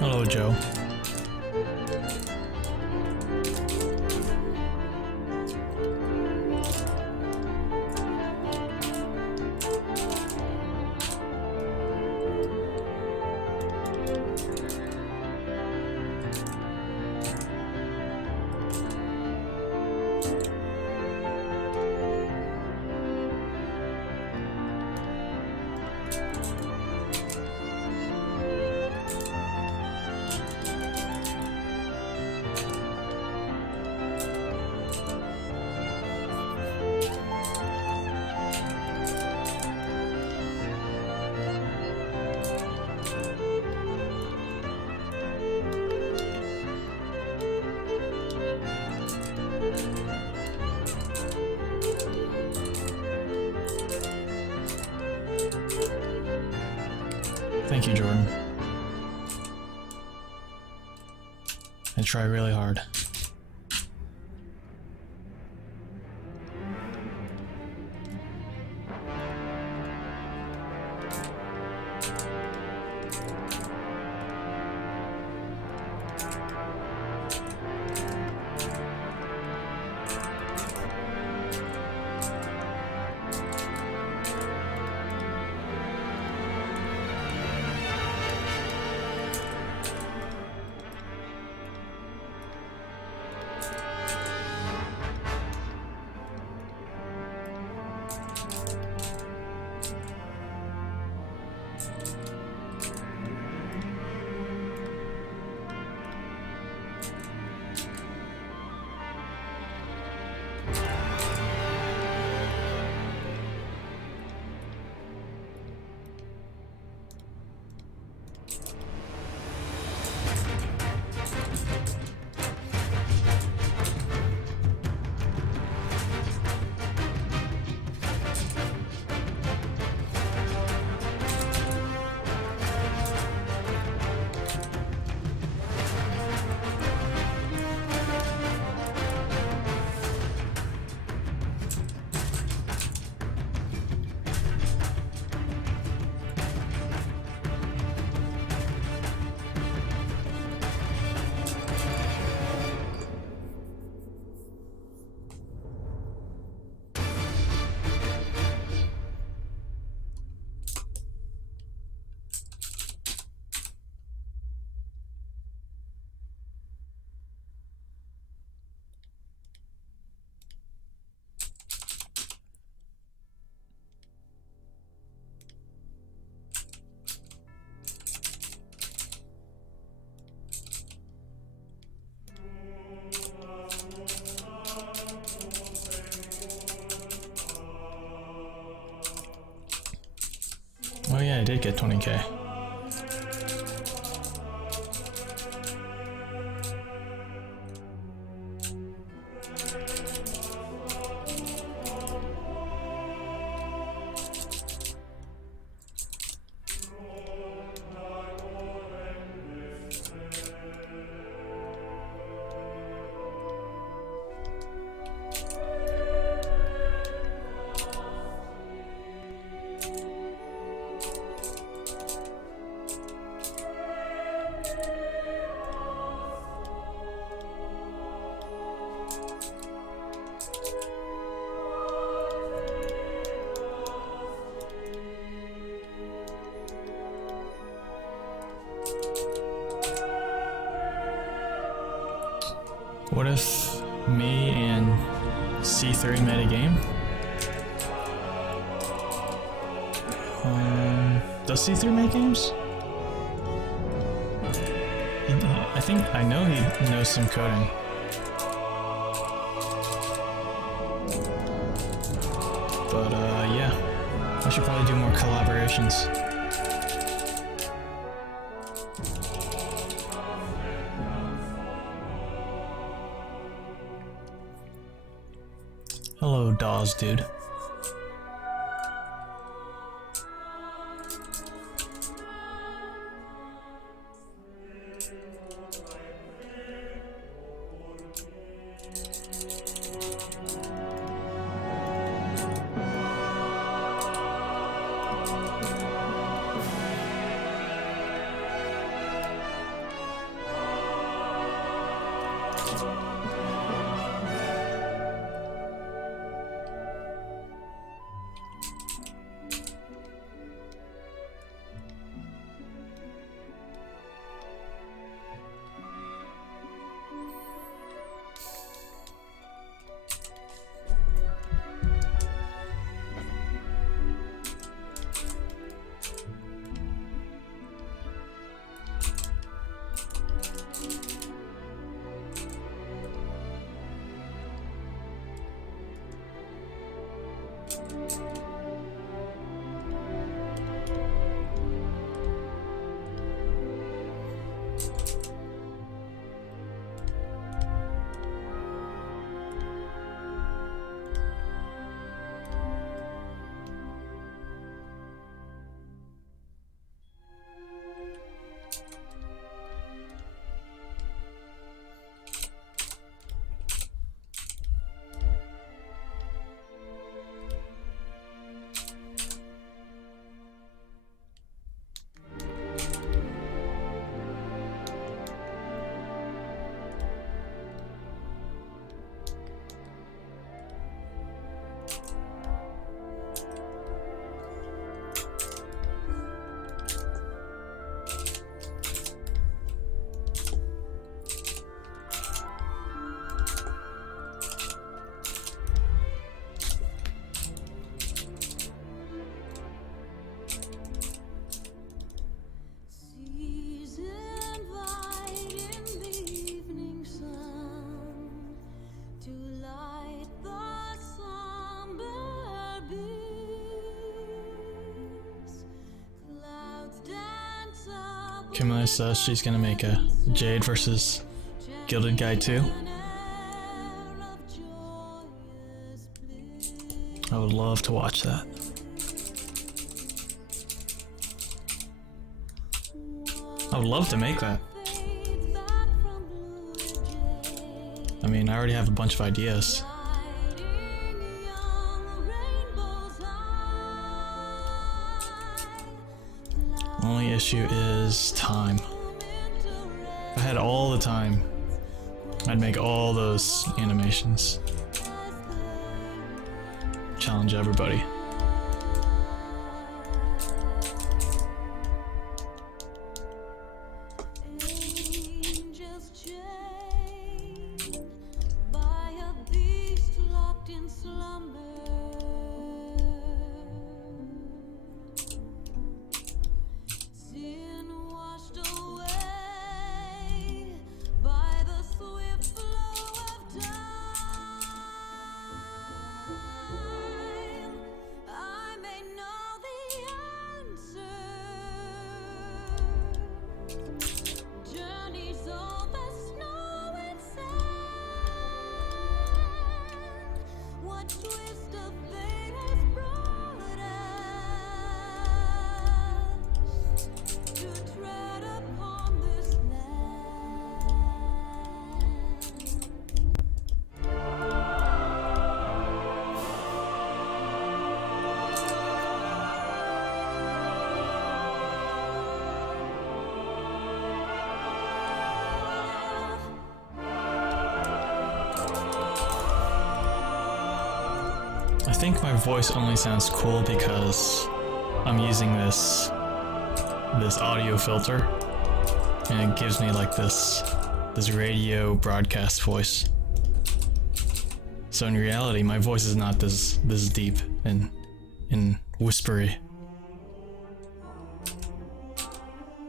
Hello, Joe. Thank you, Jordan. I try really hard. Oh yeah, I did get 20k. What if me and C3 made a game? Does C3 make games? I know he knows some coding. But yeah, I should probably do more collaborations. Hello, Dawes, dude. Kimai says she's gonna make a Jade versus Gilded Guy 2. I would love to watch that. I would love to make that. I mean, I already have a bunch of ideas. Only issue is time. If I had all the time, I'd make all those animations. Challenge everybody. I think my voice only sounds cool because I'm using this audio filter, and it gives me like this this radio broadcast voice. So in reality, my voice is not this deep and whispery.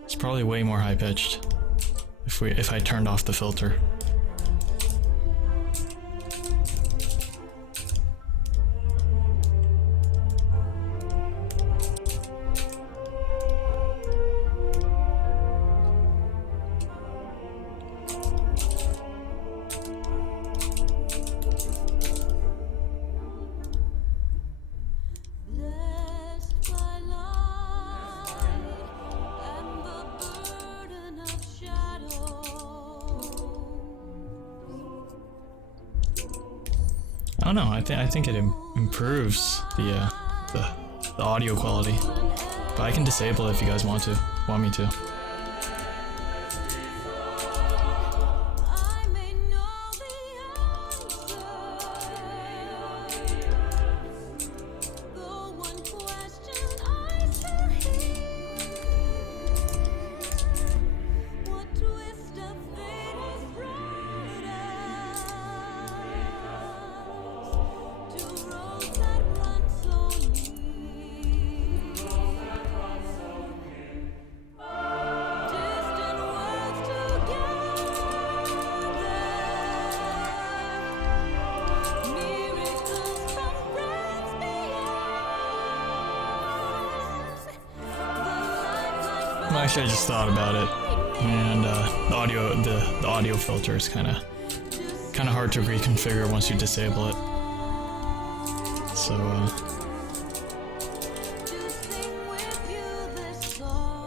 It's probably way more high pitched if I turned off the filter. I don't know. I think it improves the audio quality, but I can disable it if you guys want me to. Actually, I just thought about it, and the audio filter is kind of hard to reconfigure once you disable it. So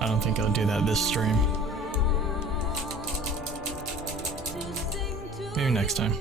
I don't think I'll do that this stream. Maybe next time.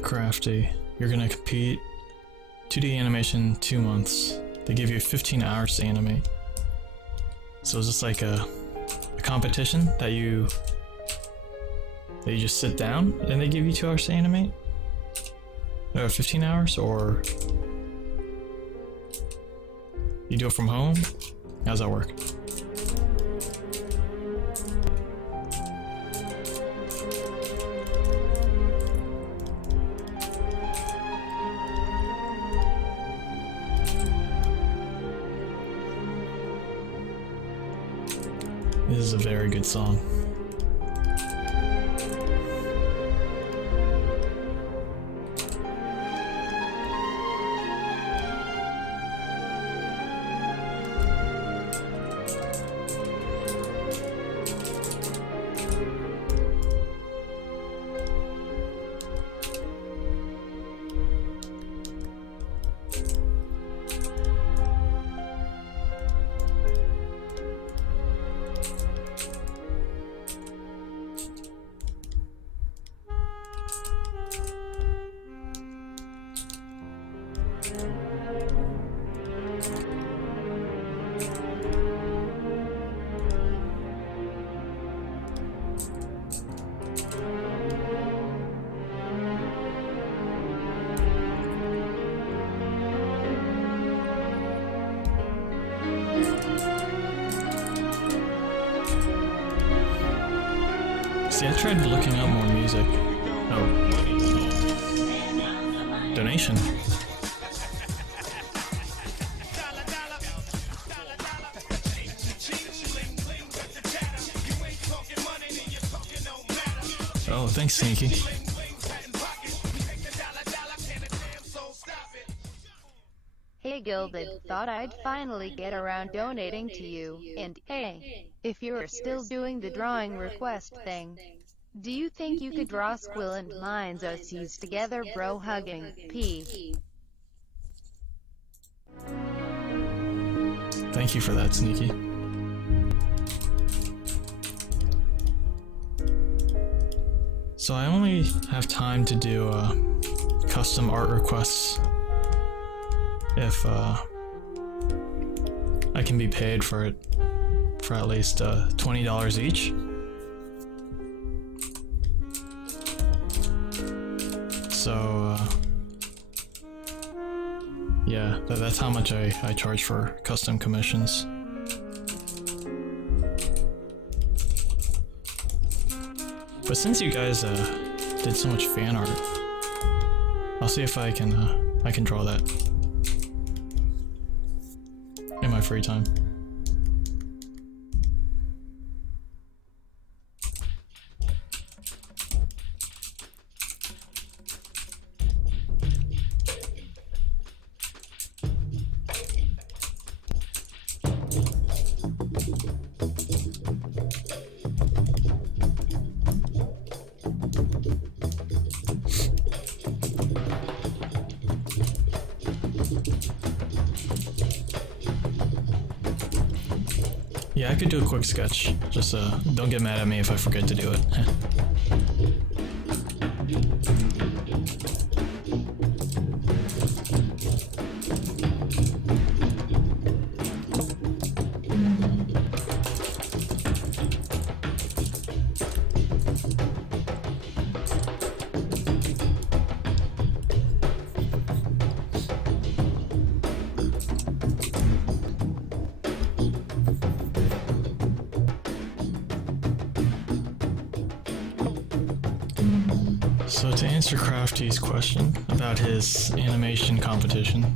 Crafty, you're gonna compete 2D animation 2 months. They give you 15 hours to animate. So is this like a competition that you just sit down and they give you 2 hours to animate? No, 15 hours, or you do it from home? How's that work? This is a very good song. See, I tried looking up more music. Oh. Donation. Oh, thanks, Sneaky. Gilded, thought I'd finally get around donating to you, and, hey, if you're still doing the drawing request thing, do you think you could draw Squill and Mine's OCs together, bro? Hugging, P. Thank you for that, Sneaky. So I only have time to do custom art requests if I can be paid for it for at least $20 each. So yeah, that's how much I charge for custom commissions. But since you guys did so much fan art, I'll see if I can draw that in my free time. Yeah, I could do a quick sketch. Just don't get mad at me if I forget to do it. So to answer Crafty's question about his animation competition,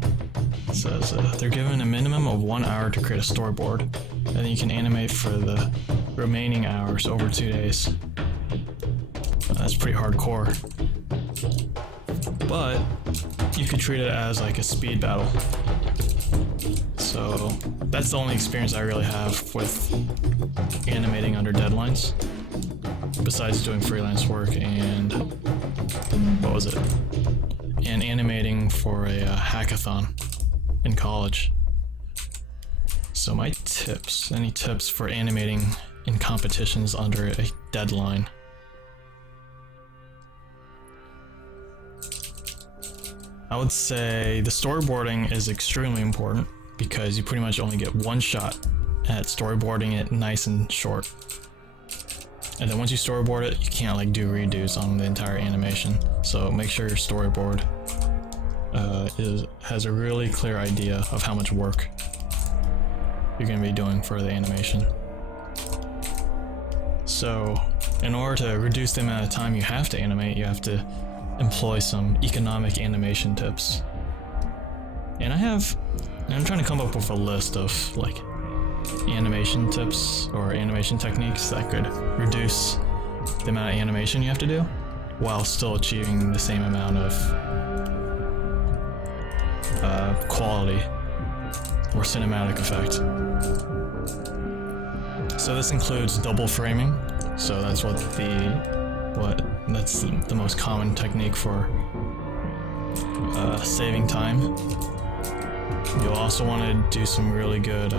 it says they're given a minimum of 1 hour to create a storyboard, and then you can animate for the remaining hours over 2 days. That's pretty hardcore. But you could treat it as like a speed battle. So that's the only experience I really have with animating under deadlines, besides doing freelance work and what was it? And animating for a hackathon in college. So my tips, any tips for animating in competitions under a deadline? I would say the storyboarding is extremely important because you pretty much only get one shot at storyboarding it nice and short. And then once you storyboard it, you can't like do redos on the entire animation. So make sure your storyboard has a really clear idea of how much work you're going to be doing for the animation. So in order to reduce the amount of time you have to animate, you have to employ some economic animation tips. And I'm trying to come up with a list of like animation tips or animation techniques that could reduce the amount of animation you have to do while still achieving the same amount of quality or cinematic effect. So this includes double framing. So that's that's the most common technique for saving time. You'll also want to do some really good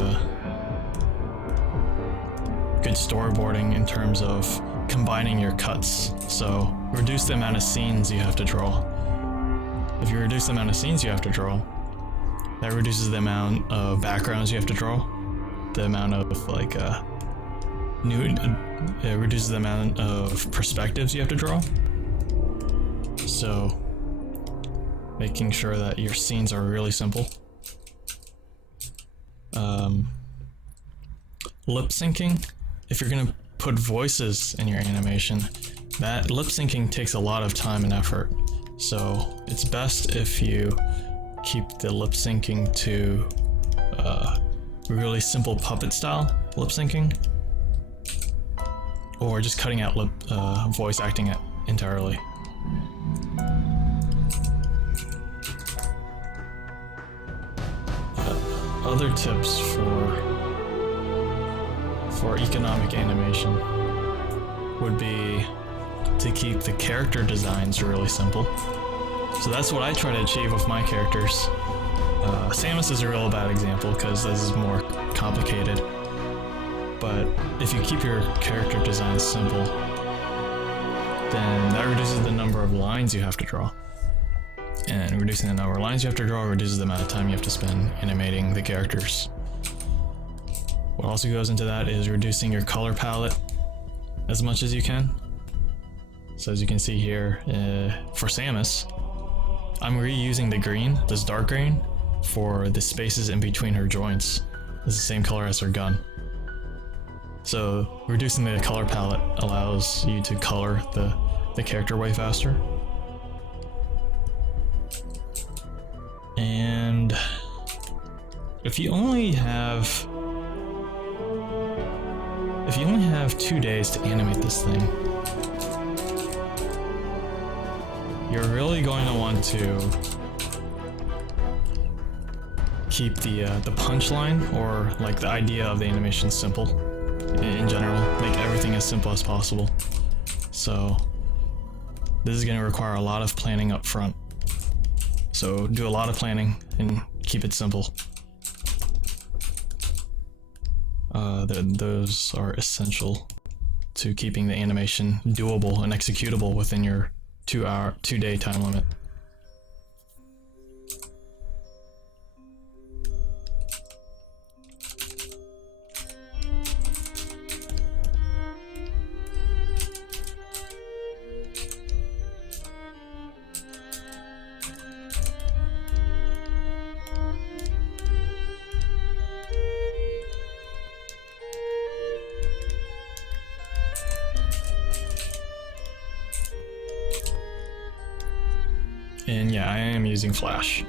storyboarding in terms of combining your cuts. So reduce the amount of scenes you have to draw. If you reduce the amount of scenes you have to draw, that reduces the amount of backgrounds you have to draw. The amount of like it reduces the amount of perspectives you have to draw. So making sure that your scenes are really simple. Lip syncing. If you're gonna put voices in your animation, that lip syncing takes a lot of time and effort. So it's best if you keep the lip syncing to really simple puppet style lip syncing, or just cutting out voice acting entirely. other tips for economic animation would be to keep the character designs really simple. So that's what I try to achieve with my characters. Samus is a real bad example because this is more complicated. But if you keep your character designs simple, then that reduces the number of lines you have to draw. And reducing the number of lines you have to draw reduces the amount of time you have to spend animating the characters. What also goes into that is reducing your color palette as much as you can. So as you can see here, for Samus, I'm reusing the green, this dark green, for the spaces in between her joints. It's the same color as her gun. So reducing the color palette allows you to color the character way faster. And if you only have 2 days to animate this thing, you're really going to want to keep the punchline, or like the idea of the animation, simple in general. Make everything as simple as possible. So this is going to require a lot of planning up front. So do a lot of planning and keep it simple. Those are essential to keeping the animation doable and executable within your 2-day time limit. And yeah, I am using Flash.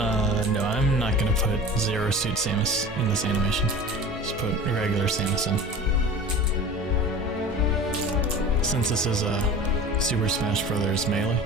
No, I'm not gonna put Zero Suit Samus in this animation. Just put regular Samus in. Since this is a Super Smash Bros. Melee.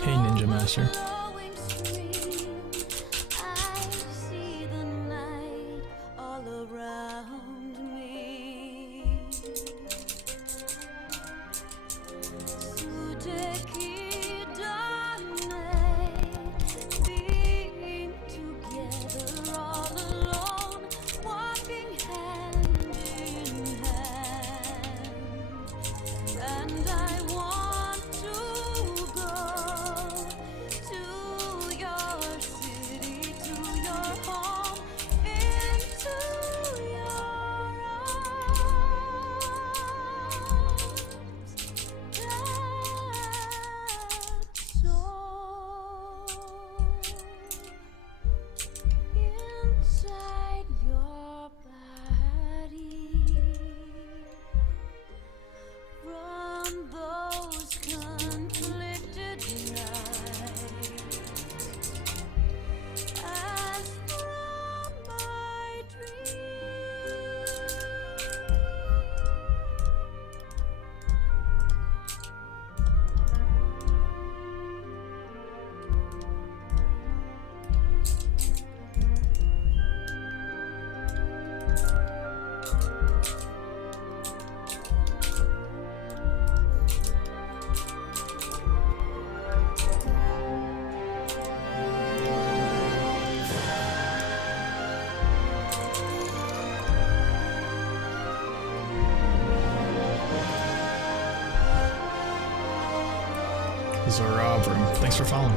Hey, Ninja Master. And I want to go to Zorobrum. Thanks for following.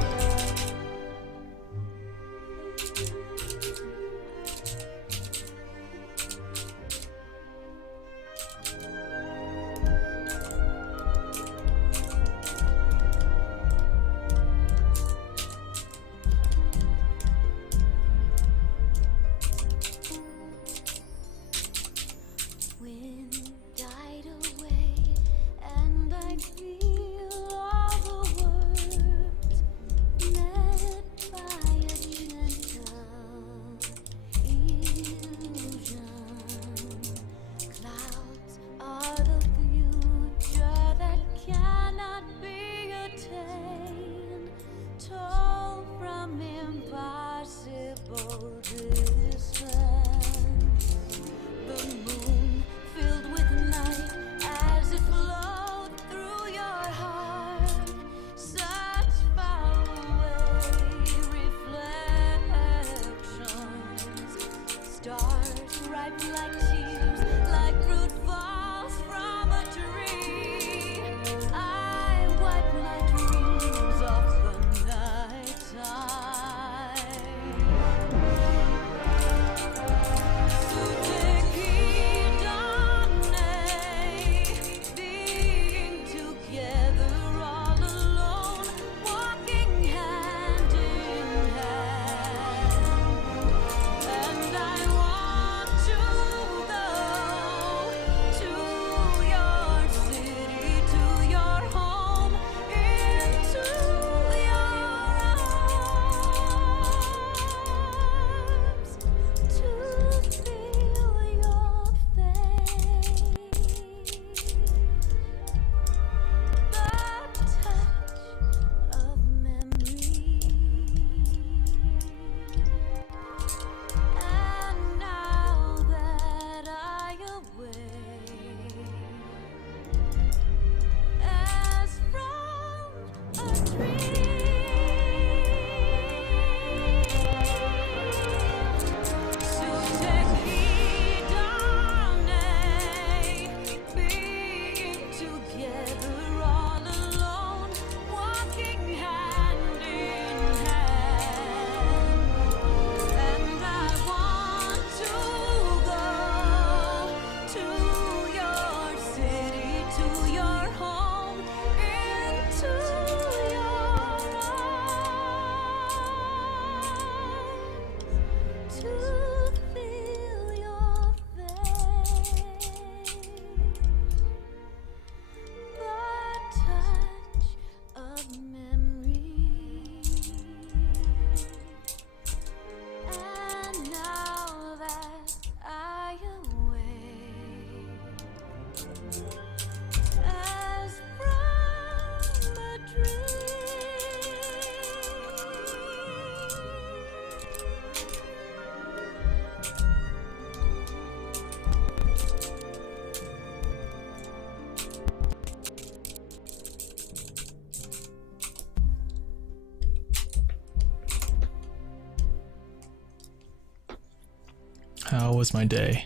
How was my day?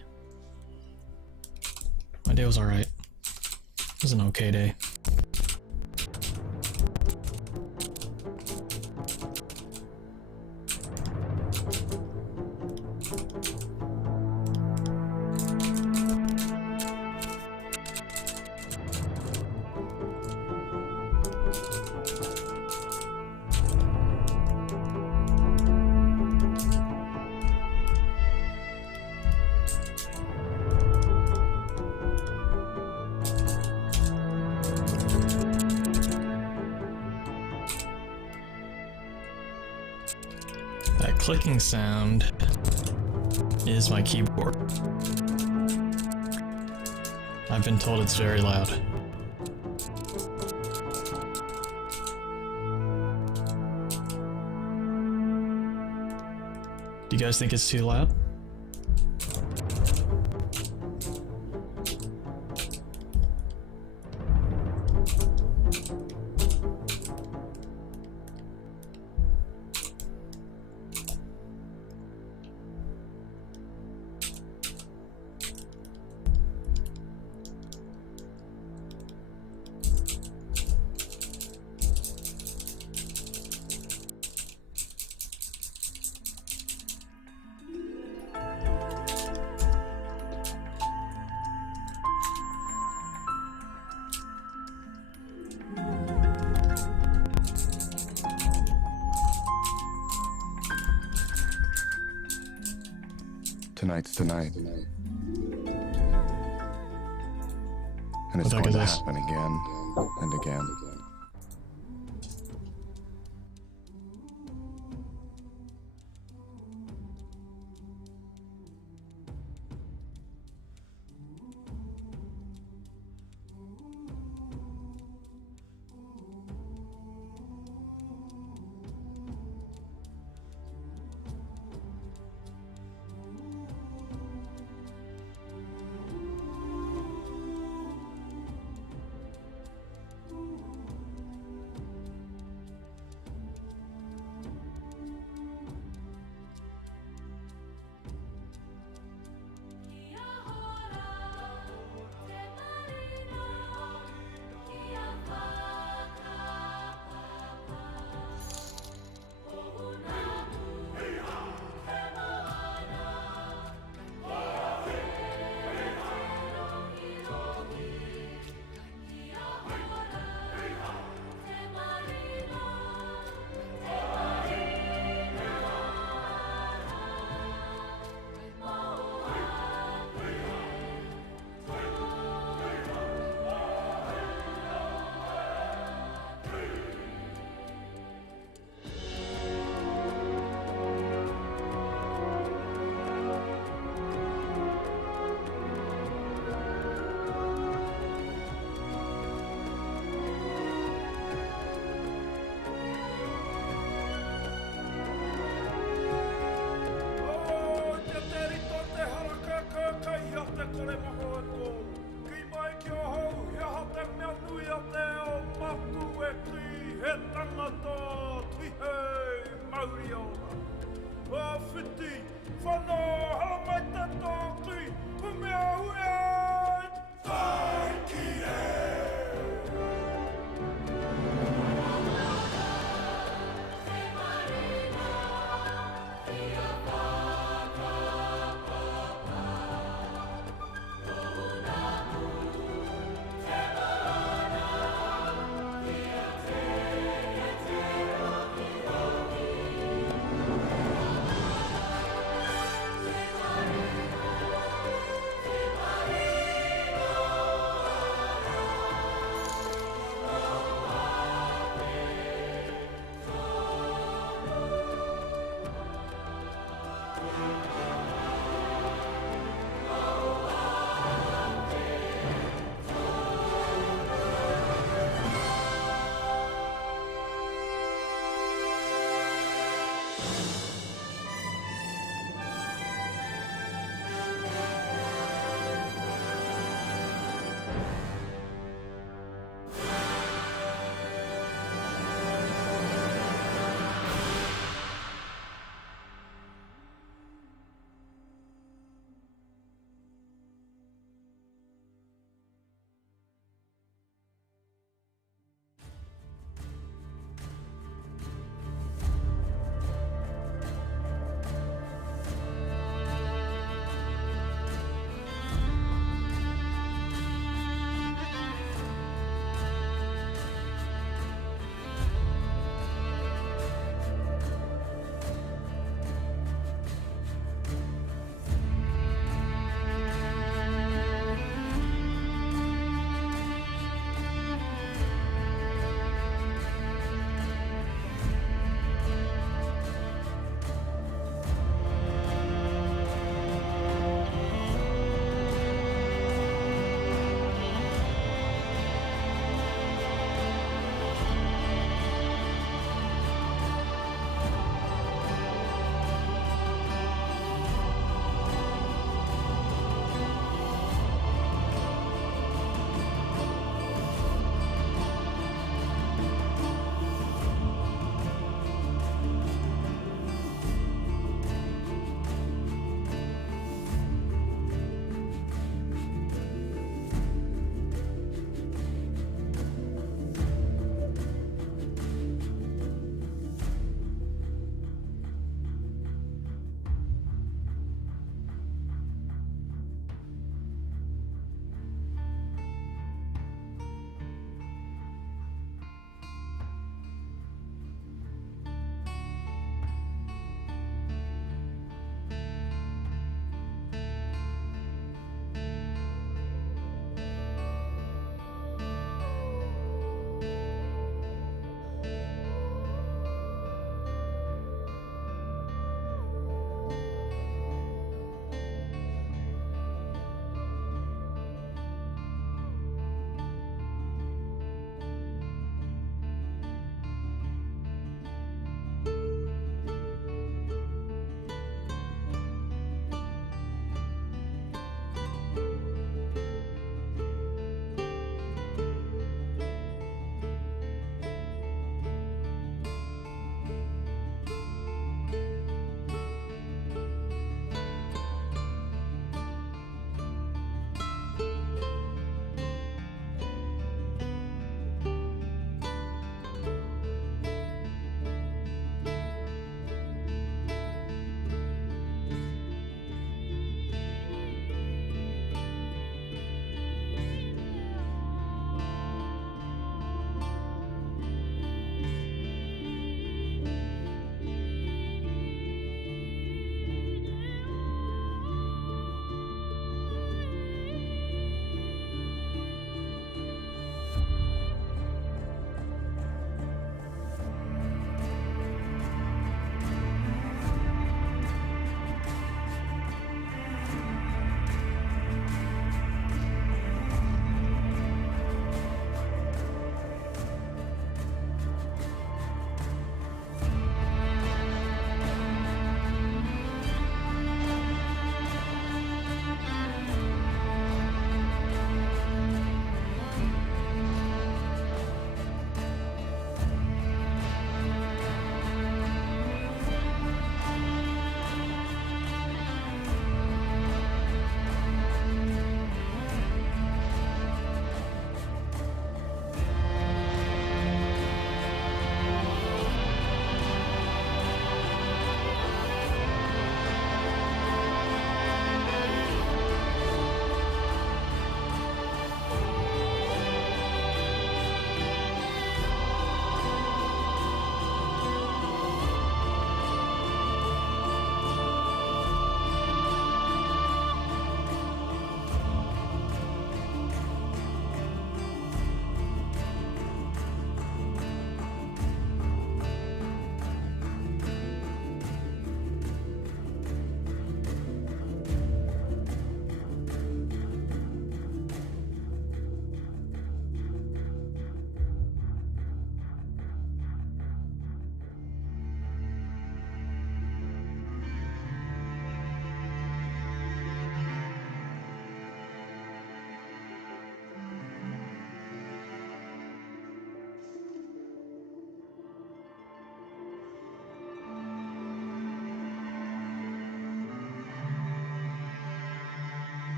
My day was alright. It was an okay day. That clicking sound is my keyboard. I've been told it's very loud. Do you guys think it's too loud? Tonight's the night. And it's What the heck going to is this? happen again and again.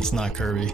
it's not Kirby.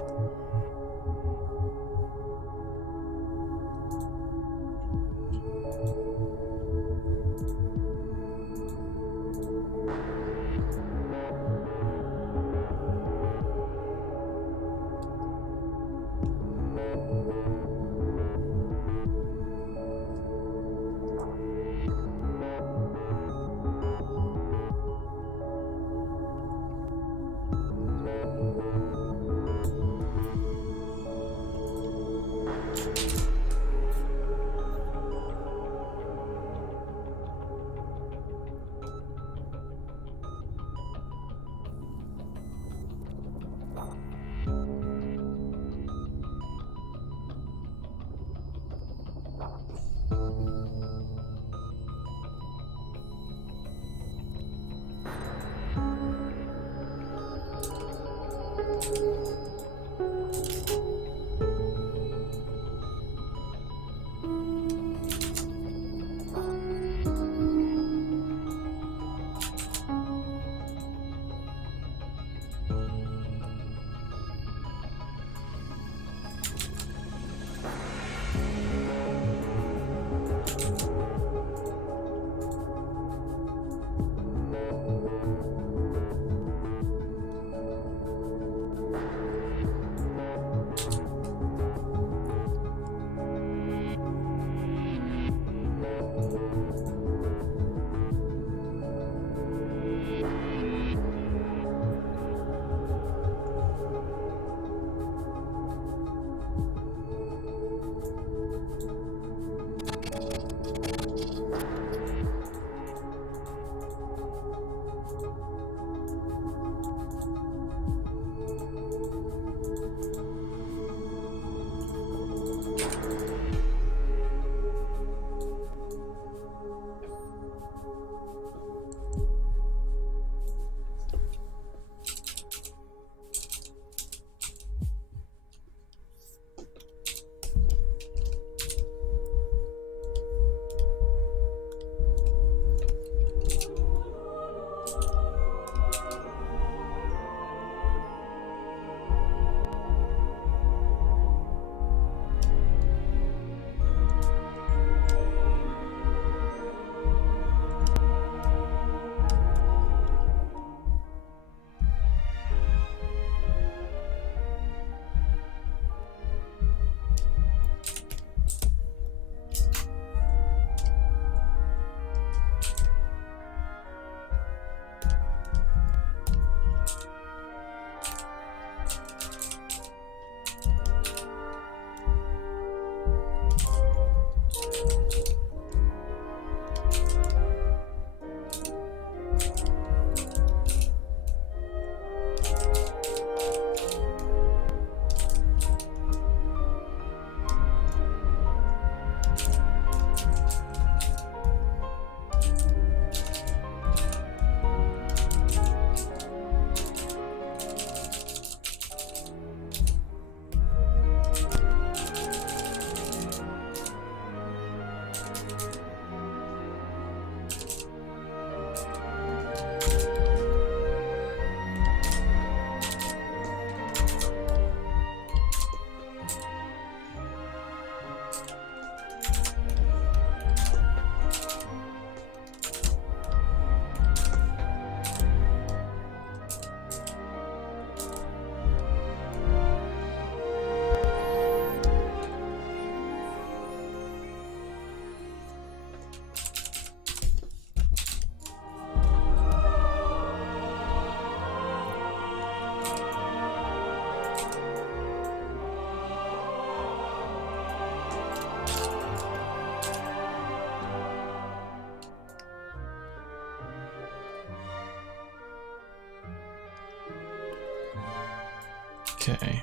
Okay,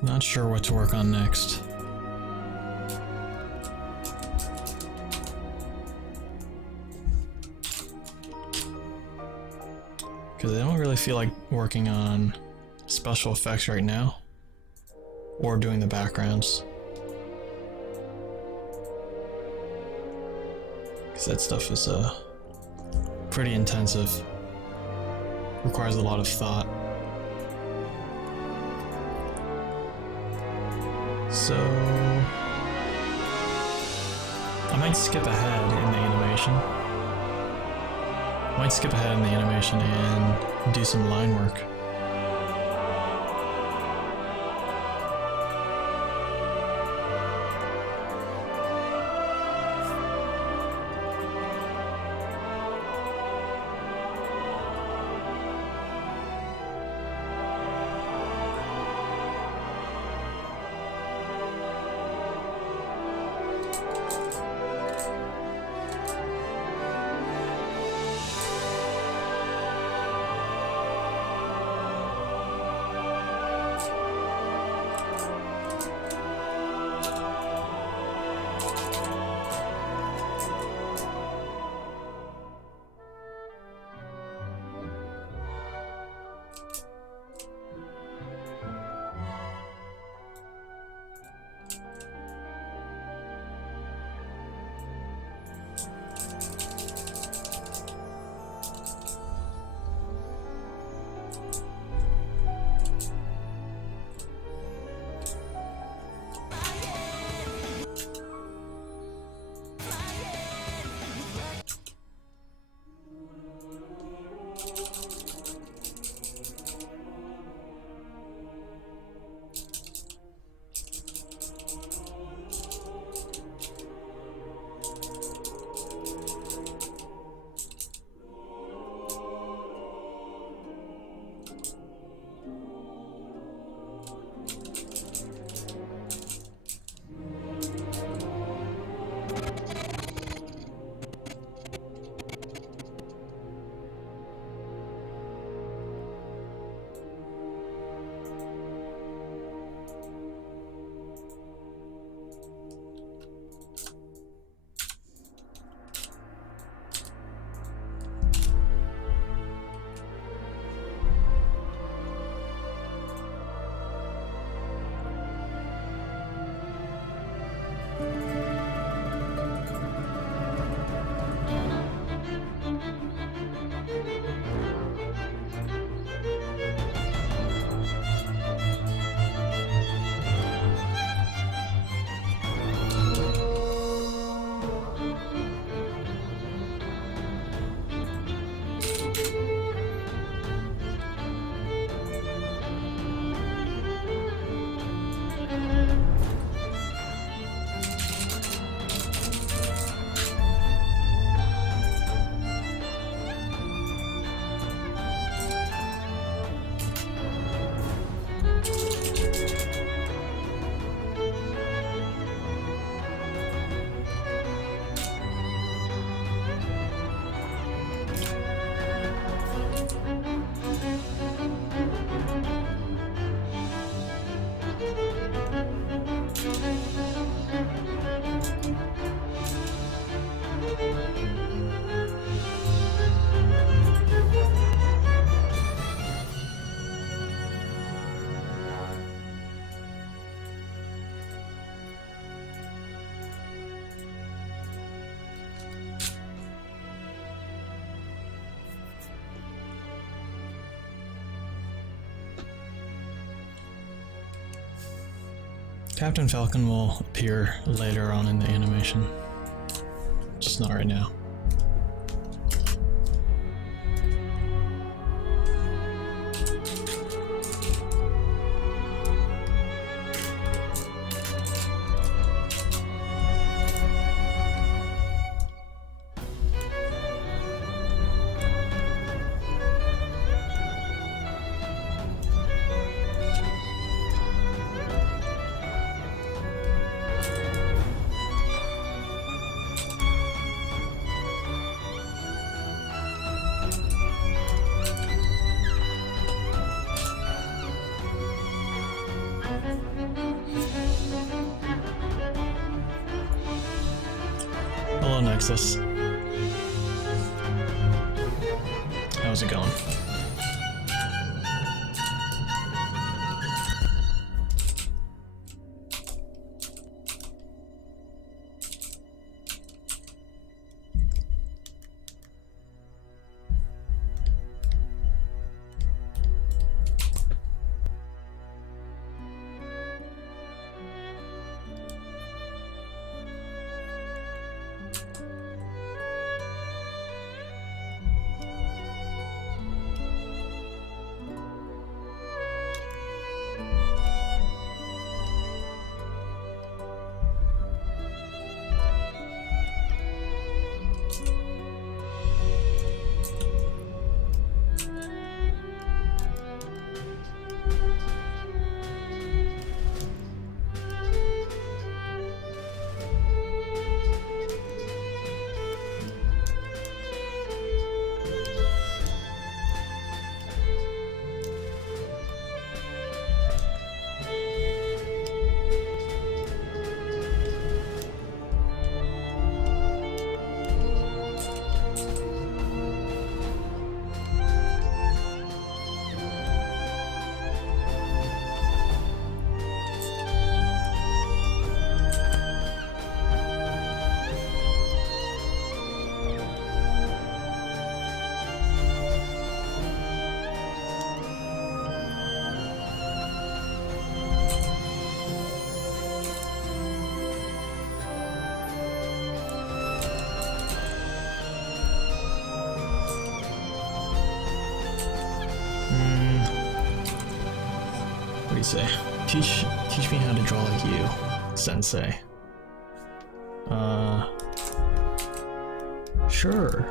not sure what to work on next. Because I don't really feel like working on special effects right now, or doing the backgrounds. Because that stuff is pretty intensive, requires a lot of thought. So I might skip ahead in the animation. And do some line work. Captain Falcon will appear later on in the animation, just not right now. Hello, Nexus. How's it going? say? Teach me how to draw like you, sensei. Sure.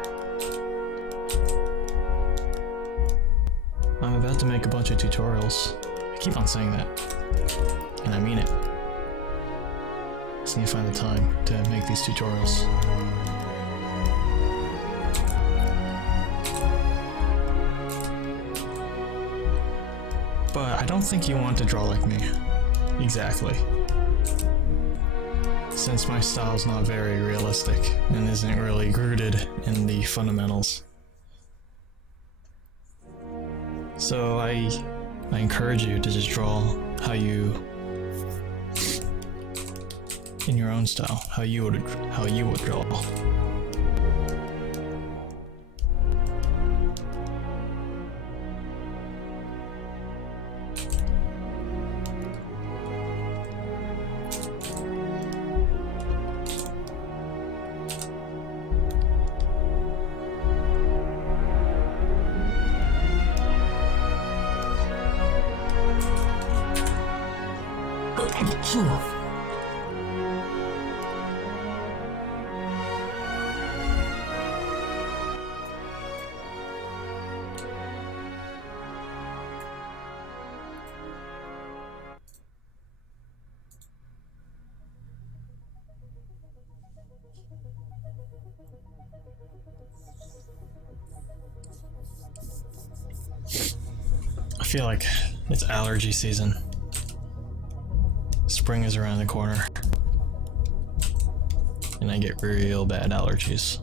I'm about to make a bunch of tutorials. I keep on saying that, and I mean it. Just need to find the time to make these tutorials. But I don't think you want to draw like me. Exactly. Since my style's not very realistic and isn't really rooted in the fundamentals. So I encourage you to just draw how you, in your own style, how you would draw. I feel like it's allergy season. Spring is around the corner. And I get real bad allergies.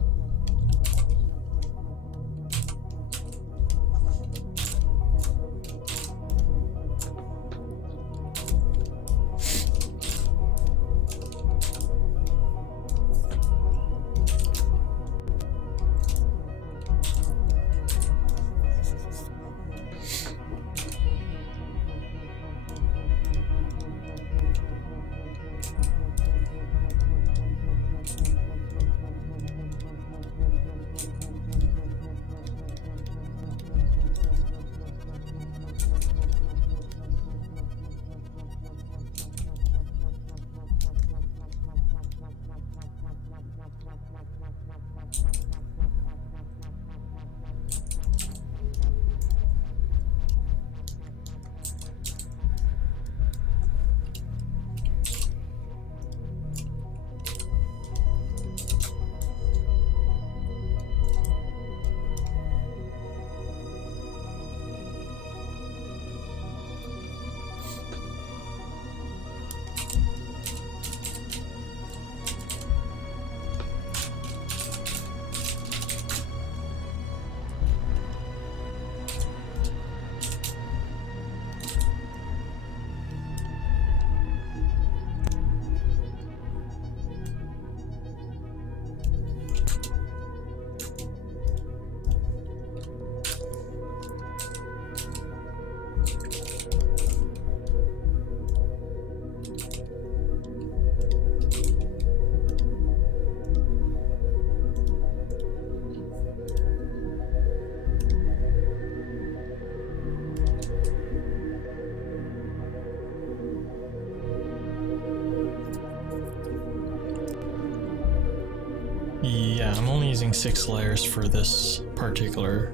Yeah, I'm only using 6 layers for this particular,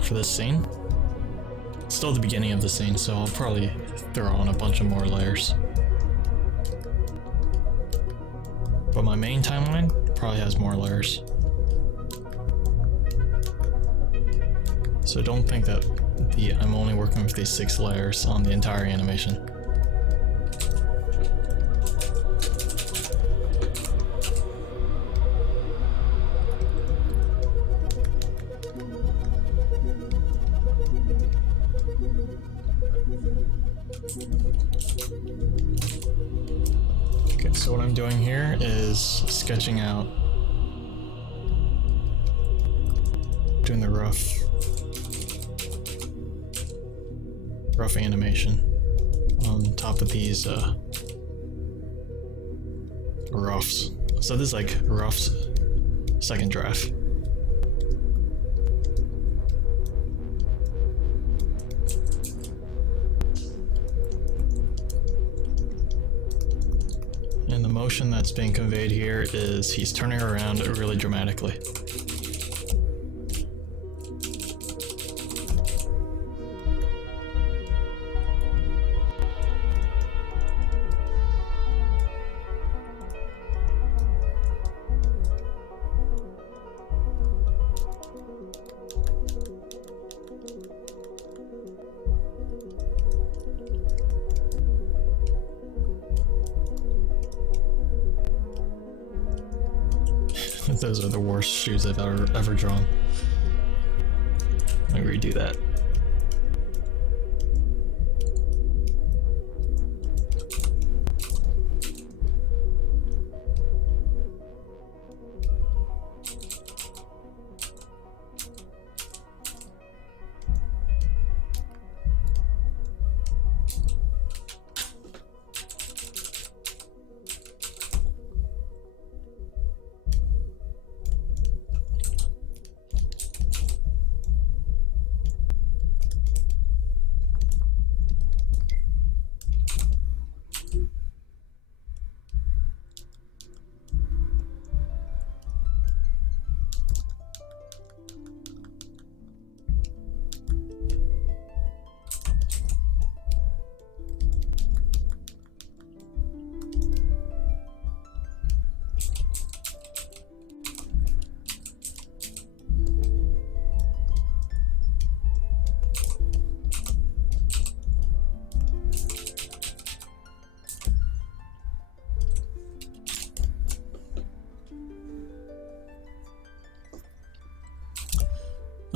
for this scene. It's still the beginning of the scene, so I'll probably throw on a bunch of more layers. But my main timeline probably has more layers. So don't think that I'm only working with these 6 layers on the entire animation. Okay, so what I'm doing here is sketching out, doing the rough animation on top of these roughs. So this is like rough's second draft. And the motion that's being conveyed here is he's turning around really dramatically. Those are the worst shoes I've ever drawn. Let me redo that.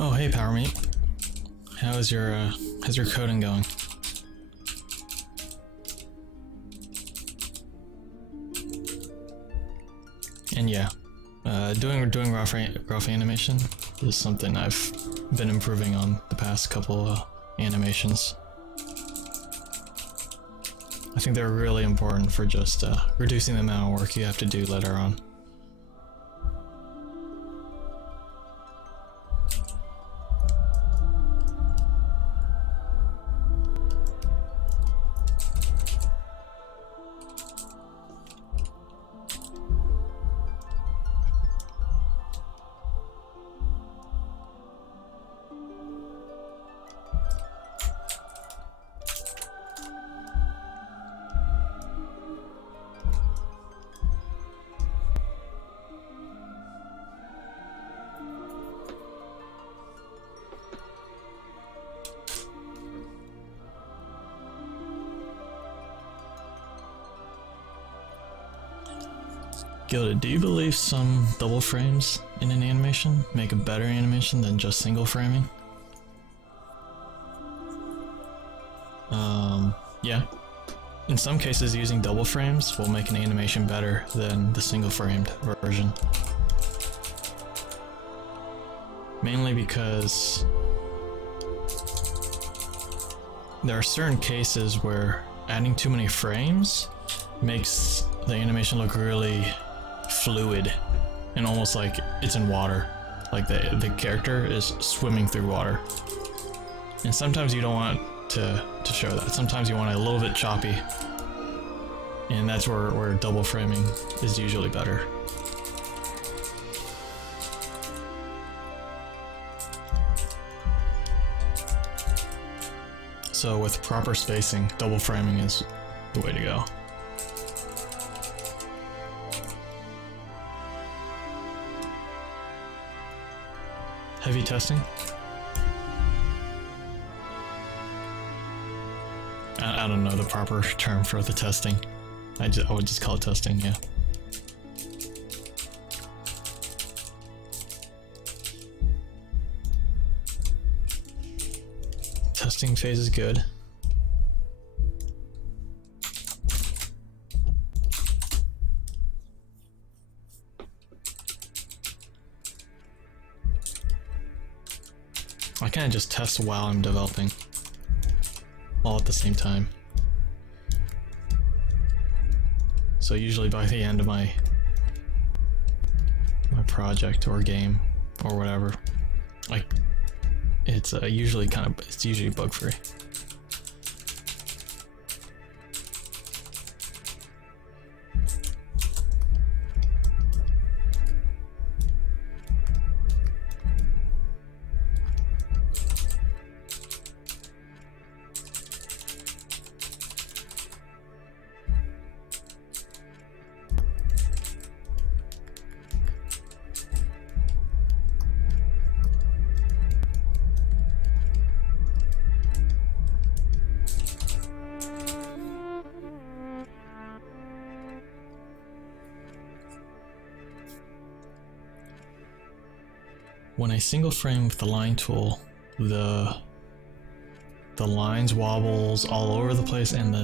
Oh, hey, PowerMate. How's your coding going? And yeah, doing rough animation is something I've been improving on the past couple animations. I think they're really important for just reducing the amount of work you have to do later on. Gilded, do you believe some double frames in an animation make a better animation than just single framing? Yeah. In some cases, using double frames will make an animation better than the single framed version. Mainly because there are certain cases where adding too many frames makes the animation look really fluid and almost like it's in water, like the character is swimming through water. And sometimes you don't want to show that. Sometimes you want it a little bit choppy, and that's where double framing is usually better. So with proper spacing, double framing is the way to go. Heavy testing? I don't know the proper term for the testing. I would just call it testing, yeah. Testing phase is good. I kind of just test while I'm developing, all at the same time. So usually by the end of my project or game or whatever, it's usually bug free. when I single frame with the line tool, the lines wobbles all over the place and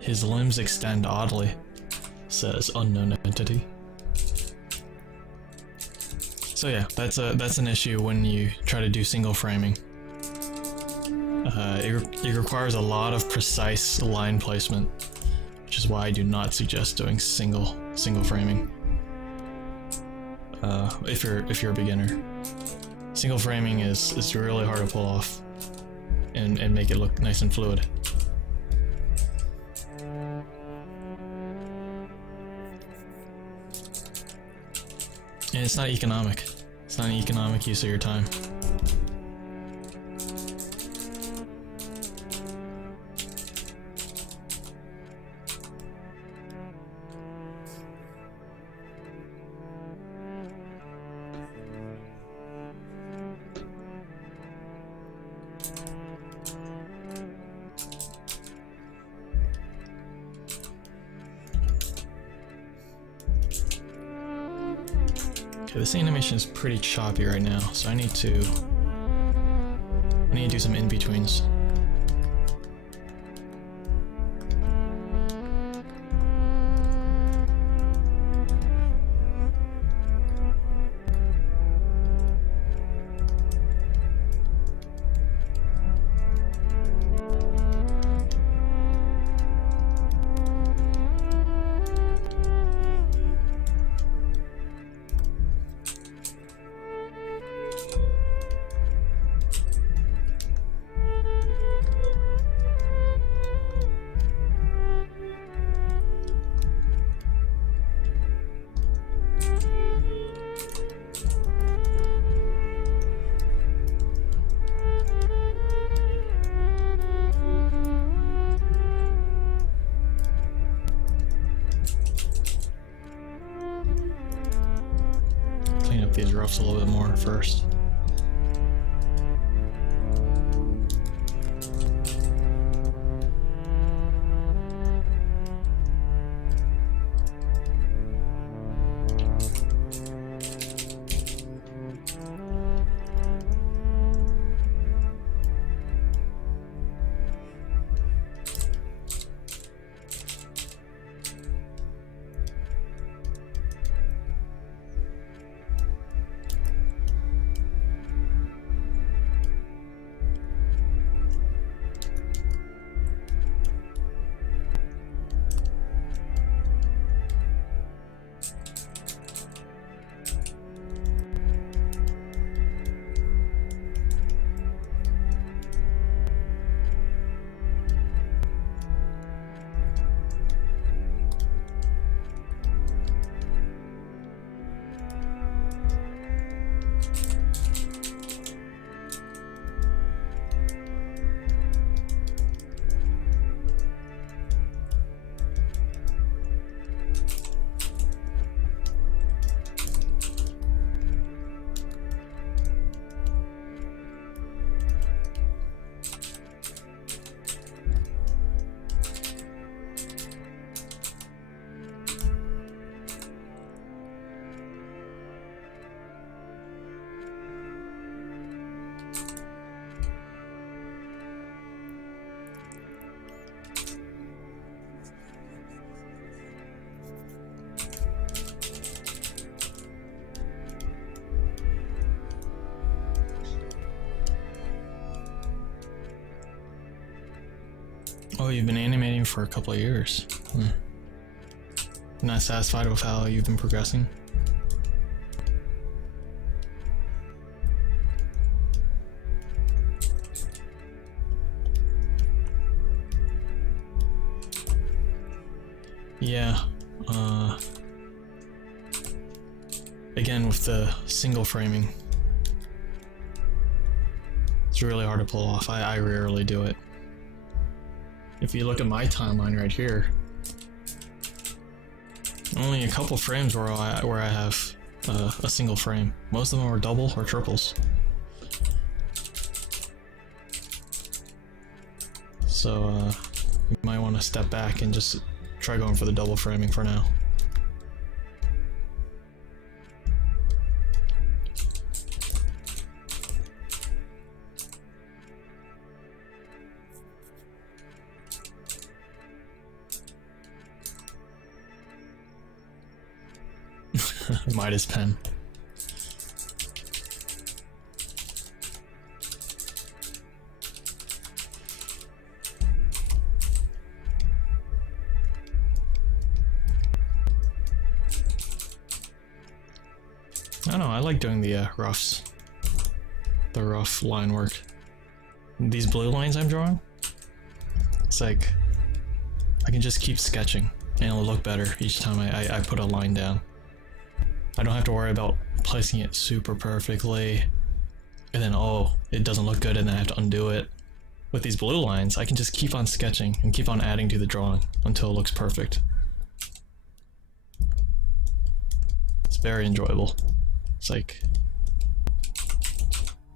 his limbs extend oddly, says unknown entity. So yeah, that's an issue when you try to do single framing. It requires a lot of precise line placement, which is why I do not suggest doing single framing. If you're a beginner, single framing is really hard to pull off and make it look nice and fluid. And it's not economic. It's not an economic use of your time. Okay, this animation is pretty choppy right now, so I need to do some in-betweens. Clean up these roughs a little bit more first. Oh, you've been animating for a couple of years. Not satisfied with how you've been progressing? Yeah, again with the single framing, it's really hard to pull off. I rarely do it. If you look at my timeline right here, only a couple frames where I have a single frame. Most of them are double or triples. So you might want to step back and just try going for the double framing for now. Midas pen. I don't know, I like doing the roughs. The rough line work. These blue lines I'm drawing, it's like I can just keep sketching and it'll look better each time I put a line down. I don't have to worry about placing it super perfectly and then oh, it doesn't look good and then I have to undo it. With these blue lines, I can just keep on sketching and keep on adding to the drawing until it looks perfect. It's very enjoyable. It's like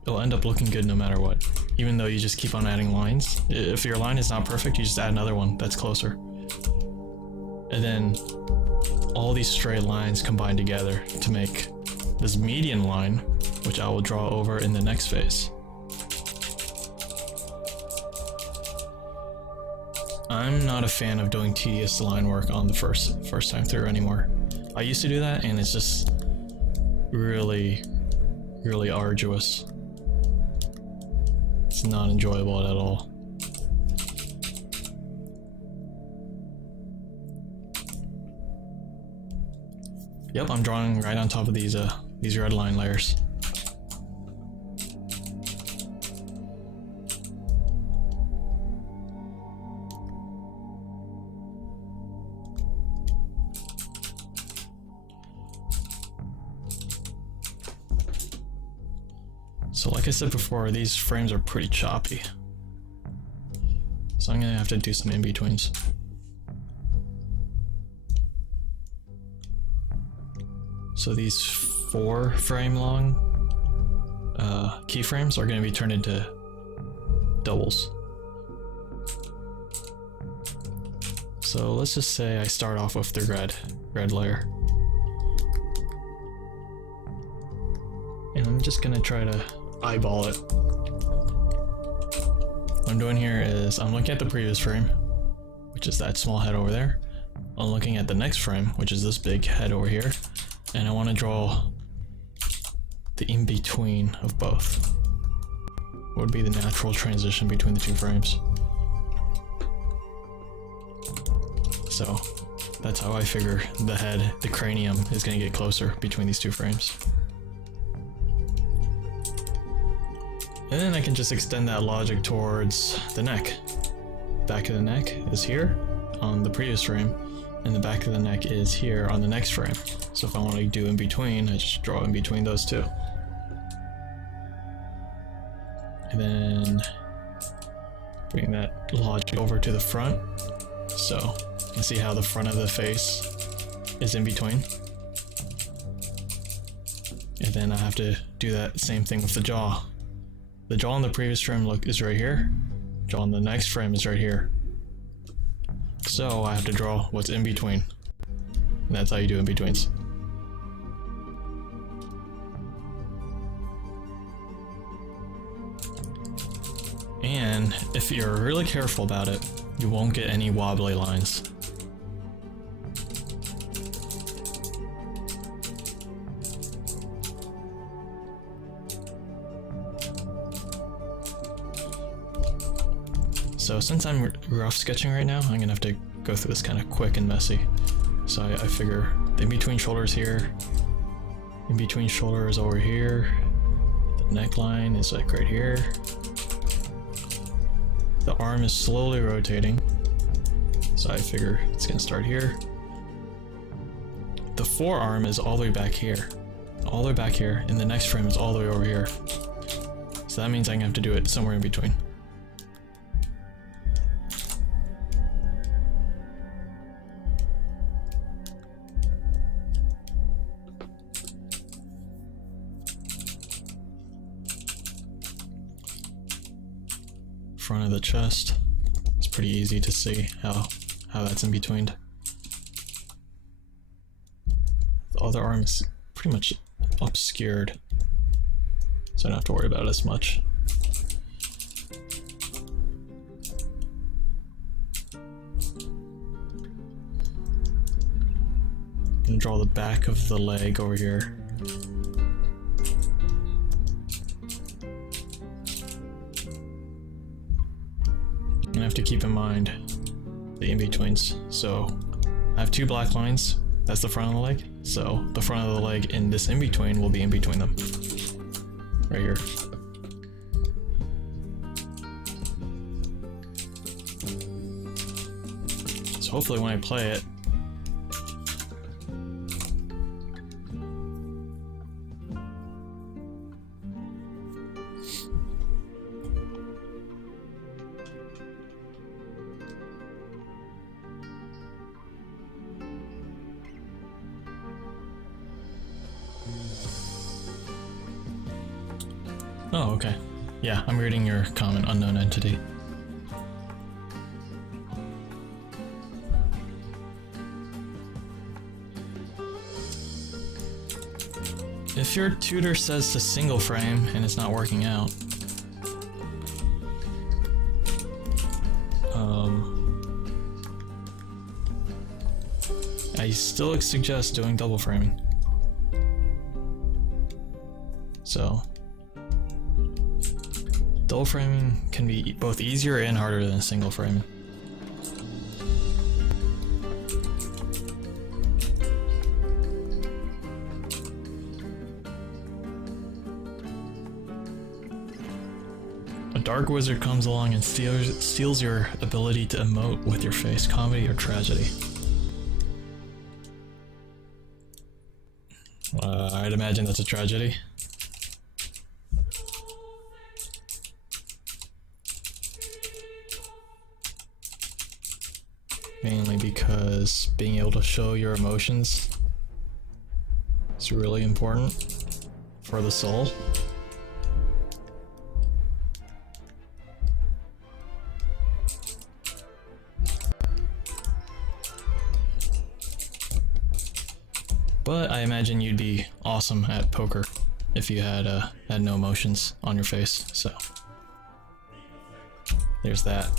it'll end up looking good no matter what, even though you just keep on adding lines. If your line is not perfect, you just add another one that's closer. And then all these straight lines combine together to make this median line, which I will draw over in the next phase. I'm not a fan of doing tedious line work on the first time through anymore. I used to do that and it's just really arduous. It's not enjoyable at all. Yep, I'm drawing right on top of these red line layers. So like I said before, these frames are pretty choppy. So I'm gonna have to do some in-betweens. So these 4 frame long keyframes are gonna be turned into doubles. So let's just say I start off with the red layer. And I'm just gonna try to eyeball it. What I'm doing here is I'm looking at the previous frame, which is that small head over there. I'm looking at the next frame, which is this big head over here, and I want to draw the in-between of both. What would be the natural transition between the 2 frames? So that's how I figure the head, the cranium, is going to get closer between these 2 frames. And then I can just extend that logic towards the neck. Back of the neck is here on the previous frame, and the back of the neck is here on the next frame. So if I want to do in between, I just draw in between those 2. And then bring that logic over to the front. So you can see how the front of the face is in between. And then I have to do that same thing with the jaw. The jaw on the previous frame is right here. Jaw on the next frame is right here. So I have to draw what's in between. And that's how you do in betweens. And if you're really careful about it, you won't get any wobbly lines. So since I'm rough sketching right now, I'm gonna have to go through this kind of quick and messy. So I figure the in-between shoulders here, in-between shoulder is over here, the neckline is like right here. The arm is slowly rotating, so I figure it's gonna start here. The forearm is all the way back here, and the next frame is all the way over here. So that means I'm gonna have to do it somewhere in between. Front of the chest. It's pretty easy to see how that's in between. The other arm is pretty much obscured, so I don't have to worry about it as much. And draw the back of the leg over here. And I have to keep in mind the in-betweens. So I have 2 black lines. That's the front of the leg. So the front of the leg in this in-between will be in between them. Right here. So hopefully when I play it, oh, okay. Yeah, I'm reading your comment, unknown entity. If your tutor says to single frame and it's not working out, I still suggest doing double framing. So, double framing can be both easier and harder than single framing. A dark wizard comes along and steals your ability to emote with your face, comedy or tragedy. I'd imagine that's a tragedy. Mainly because being able to show your emotions is really important for the soul. But I imagine you'd be awesome at poker if you had no emotions on your face, so there's that.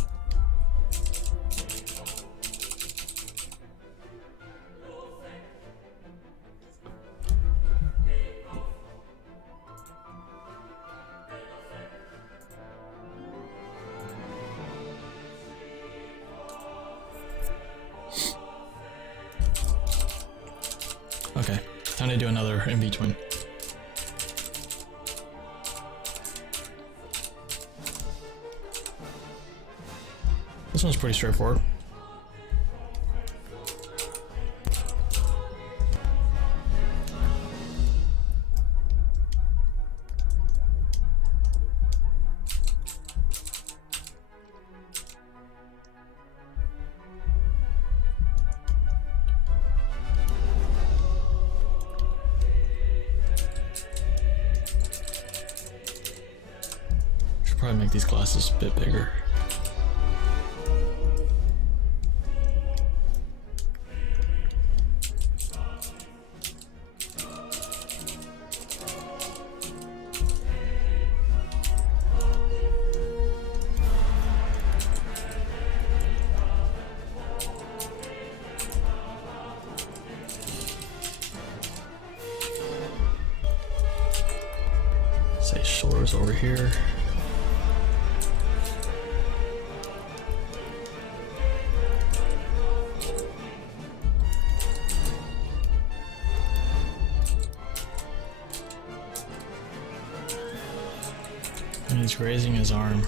Okay, time to do another in between. This one's pretty straightforward. Should probably make these glasses a bit bigger. Say shoulders over here. And he's raising his arm.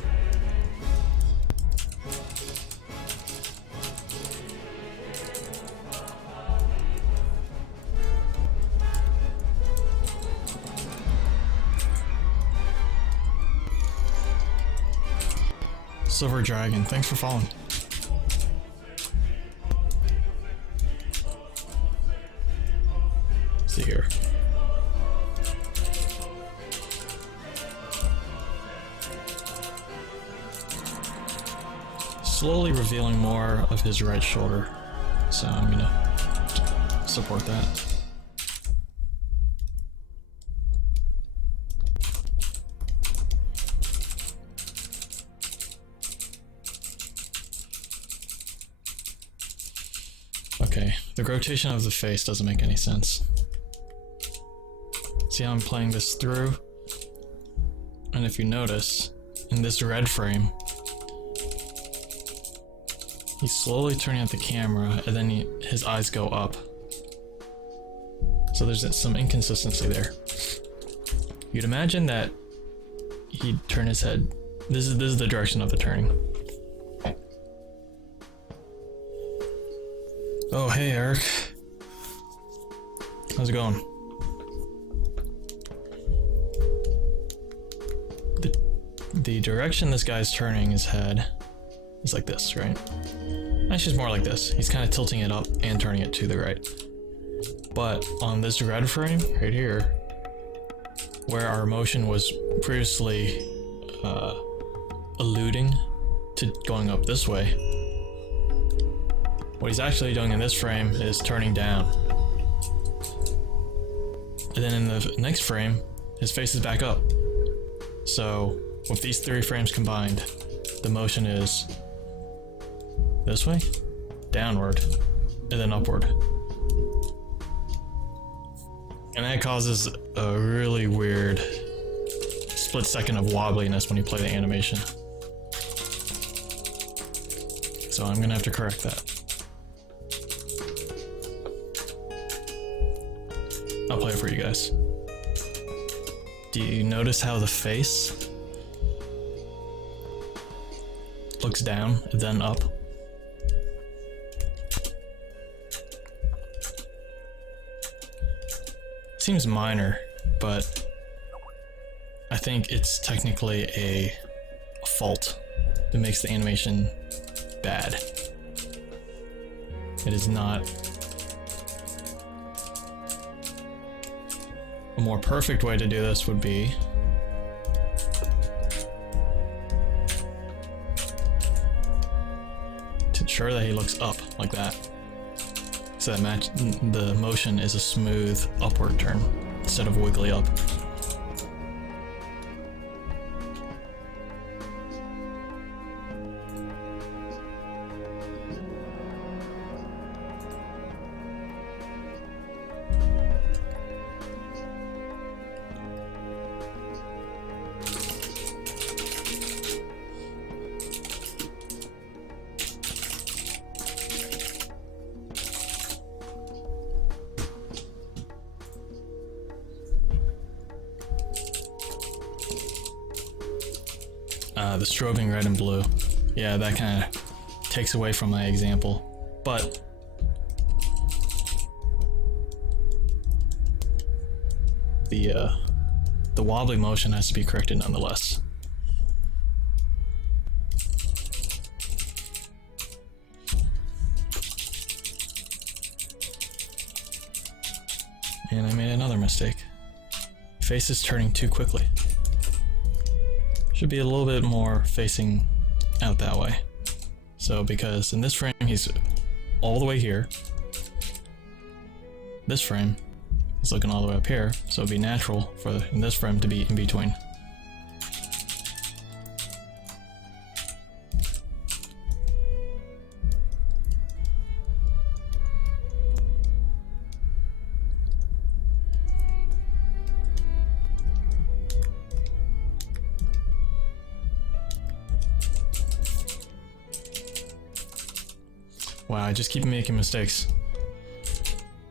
Silver Dragon, thanks for following. See here. Slowly revealing more of his right shoulder, so I'm gonna support that. Okay, the rotation of the face doesn't make any sense. See how I'm playing this through? And if you notice, in this red frame, he's slowly turning at the camera, and then his eyes go up. So there's some inconsistency there. You'd imagine that he'd turn his head. This is the direction of the turning. Oh, hey Eric. How's it going? The direction this guy's turning his head is like this, right? Actually, it's more like this. He's kind of tilting it up and turning it to the right. But on this red frame, right here, where our motion was previously alluding to going up this way, what he's actually doing in this frame is turning down. And then in the next frame, his face is back up. So with these 3 frames combined, the motion is this way, downward, and then upward. And that causes a really weird split second of wobbliness when you play the animation. So I'm gonna have to correct that. I'll play it for you guys. Do you notice how the face looks down, then up? Seems minor, but I think it's technically a fault that makes the animation bad. It is not. A more perfect way to do this would be to ensure that he looks up like that. So that the motion is a smooth upward turn instead of wiggly up. The strobing red and blue. Yeah, that kind of takes away from my example. But the wobbly motion has to be corrected nonetheless. And I made another mistake. Face is turning too quickly. Should be a little bit more facing out that way. So because in this frame he's all the way here. This frame is looking all the way up here, so it'd be natural for in this frame to be in between. Wow, I just keep making mistakes.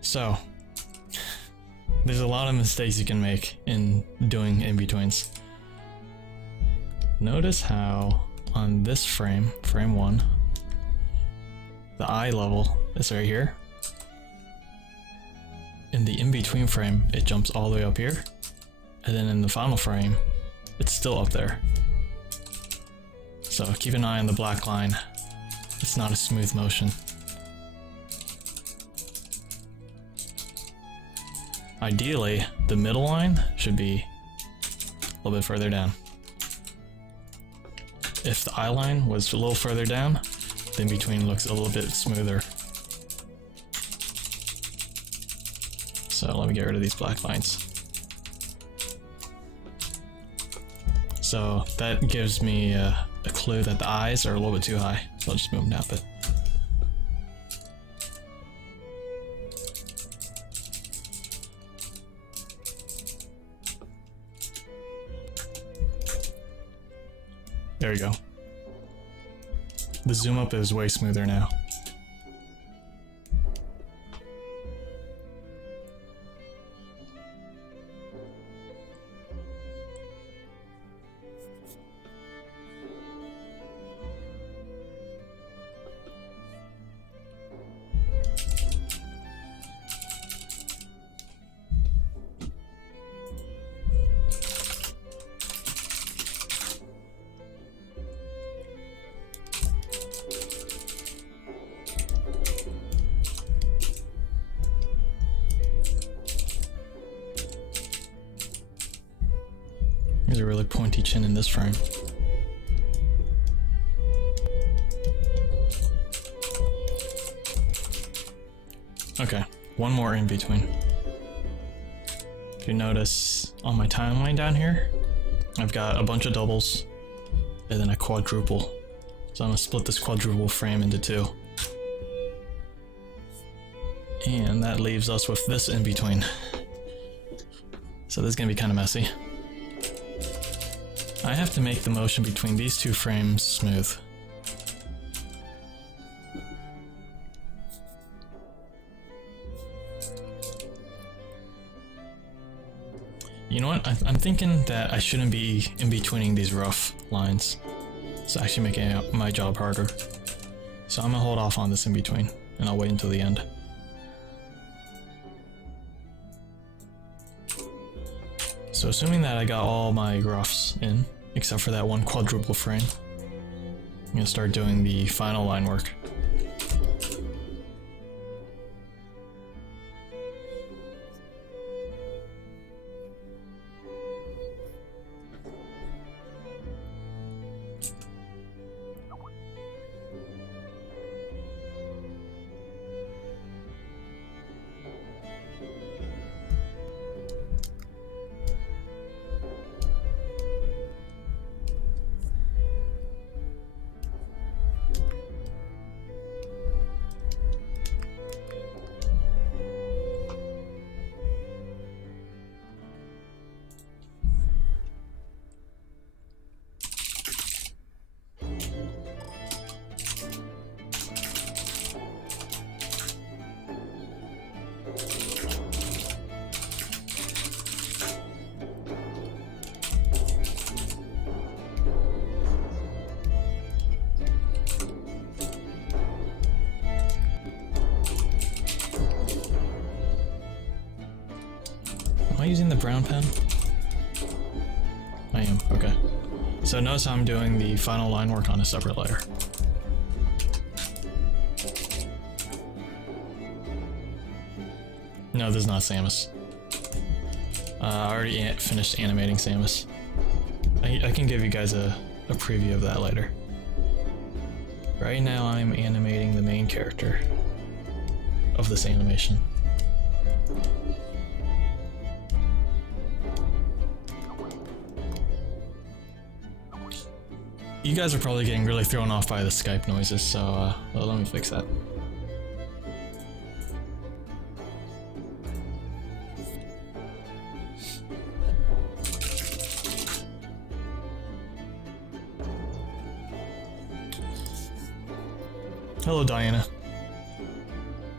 So, there's a lot of mistakes you can make in doing in-betweens. Notice how on this frame, frame 1, the eye level is right here. In the in-between frame, it jumps all the way up here. And then in the final frame, it's still up there. So keep an eye on the black line. It's not a smooth motion. Ideally, the middle line should be a little bit further down. If the eye line was a little further down, the in-between looks a little bit smoother. So let me get rid of these black lines. So that gives me a clue that the eyes are a little bit too high, so I'll just move them down a bit. There you go. The zoom up is way smoother now. There's a really pointy chin in this frame. Okay, one more in between. If you notice on my timeline down here, I've got a bunch of doubles and then a quadruple. So I'm gonna split this quadruple frame into two. And that leaves us with this in between. So this is gonna be kind of messy. I have to make the motion between these two frames smooth. You know what? I'm thinking that I shouldn't be in betweening these rough lines. It's actually making my job harder. So I'm gonna hold off on this in between, and I'll wait until the end. So assuming that I got all my roughs in, except for that one quadruple frame, I'm gonna start doing the final line work. Am I using the brown pen? I am, okay. So notice how I'm doing the final line work on a separate layer. No, this is not Samus. I already finished animating Samus. I can give you guys a preview of that later. Right now I'm animating the main character of this animation. You guys are probably getting really thrown off by the Skype noises, so let me fix that. Hello, Diana.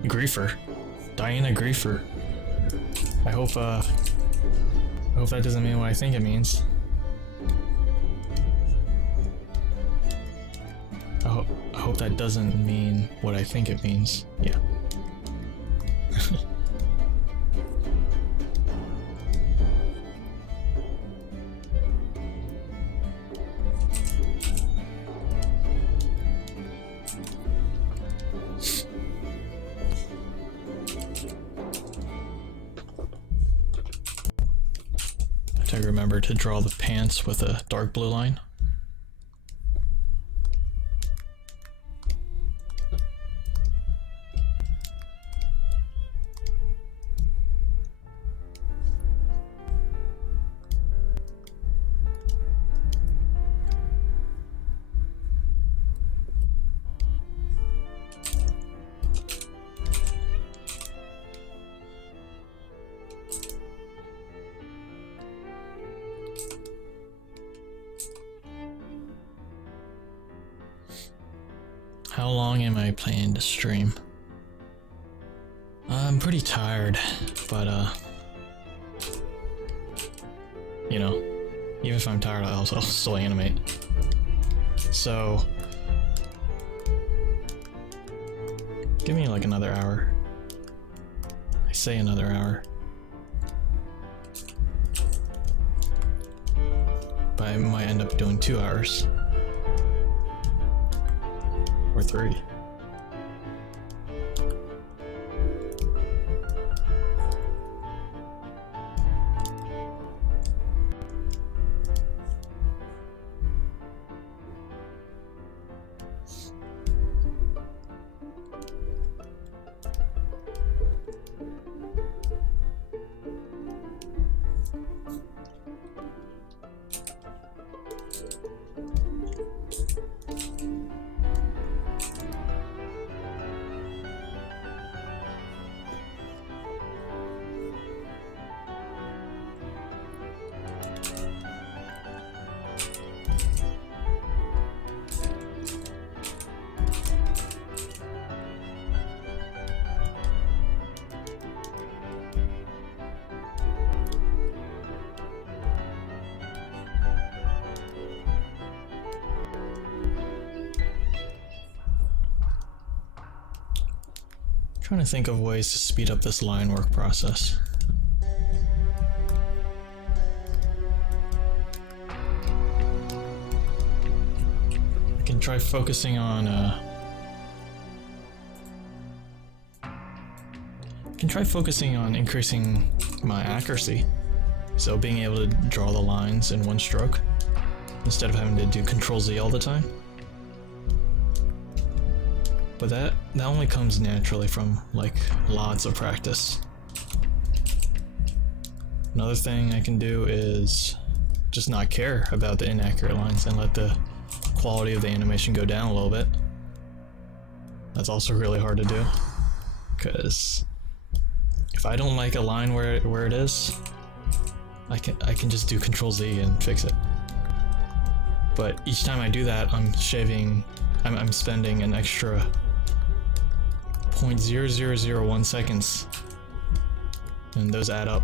Griefer. Diana Griefer. I hope that doesn't mean what I think it means. I hope that doesn't mean what I think it means. Yeah. I remember to draw the pants with a dark blue line. How long am I planning to stream? I'm pretty tired, but you know, even if I'm tired, I'll still animate. So, give me like another hour. I say another hour. But I might end up doing 2 hours. Or 3. Trying to think of ways to speed up this line work process. I can try focusing on increasing my accuracy. So being able to draw the lines in one stroke instead of having to do Control Z all the time. But that only comes naturally from like lots of practice. Another thing I can do is just not care about the inaccurate lines and let the quality of the animation go down a little bit. That's also really hard to do, because if I don't like a line where it is, I can just do Control Z and fix it. But each time I do that, I'm spending an extra 0.0001 seconds, and those add up.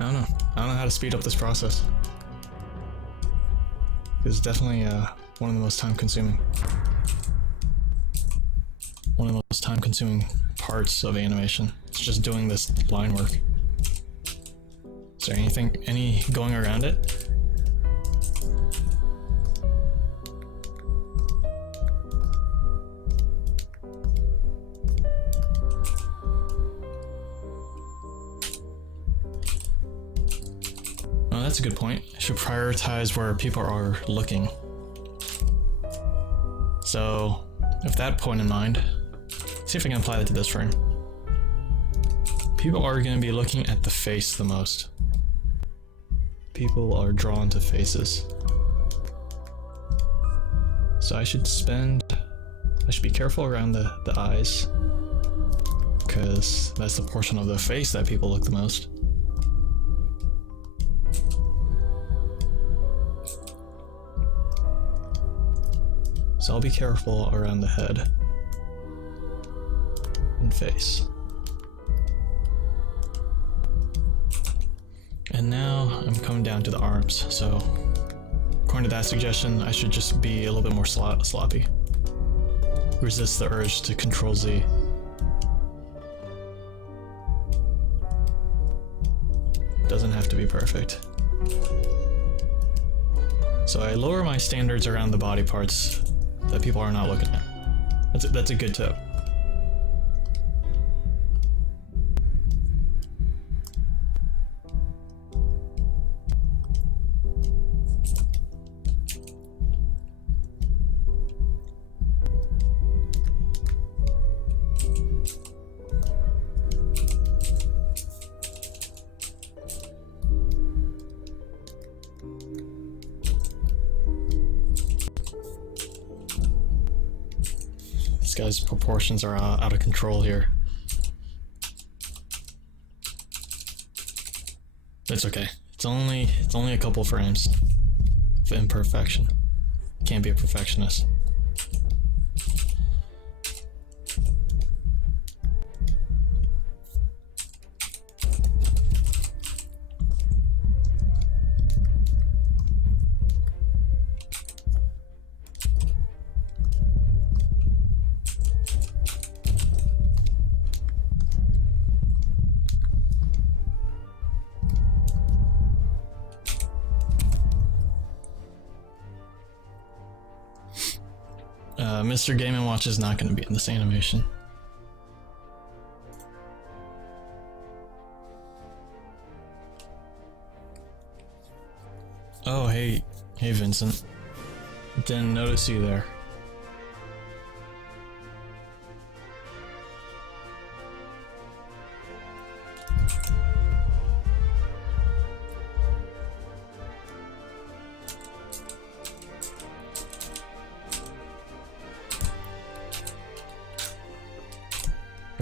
I don't know how to speed up this process. It's definitely one of the most time-consuming parts of animation. It's just doing this line work. Is there any going around it? Oh, that's a good point. I should prioritize where people are looking. So, with that point in mind, see if I can apply that to this frame. People are going to be looking at the face the most. People are drawn to faces. So I should be careful around the eyes, because that's the portion of the face that people look the most. So I'll be careful around the head and face. And now I'm coming down to the arms, so according to that suggestion, I should just be a little bit more sloppy. Resist the urge to Control Z. Doesn't have to be perfect. So I lower my standards around the body parts that people are not looking at. That's a good tip. This guy's proportions are out of control here. It's okay. It's only a couple frames of imperfection. Can't be a perfectionist. Mr. Game & Watch is not going to be in this animation. Oh, hey Vincent. Didn't notice you there.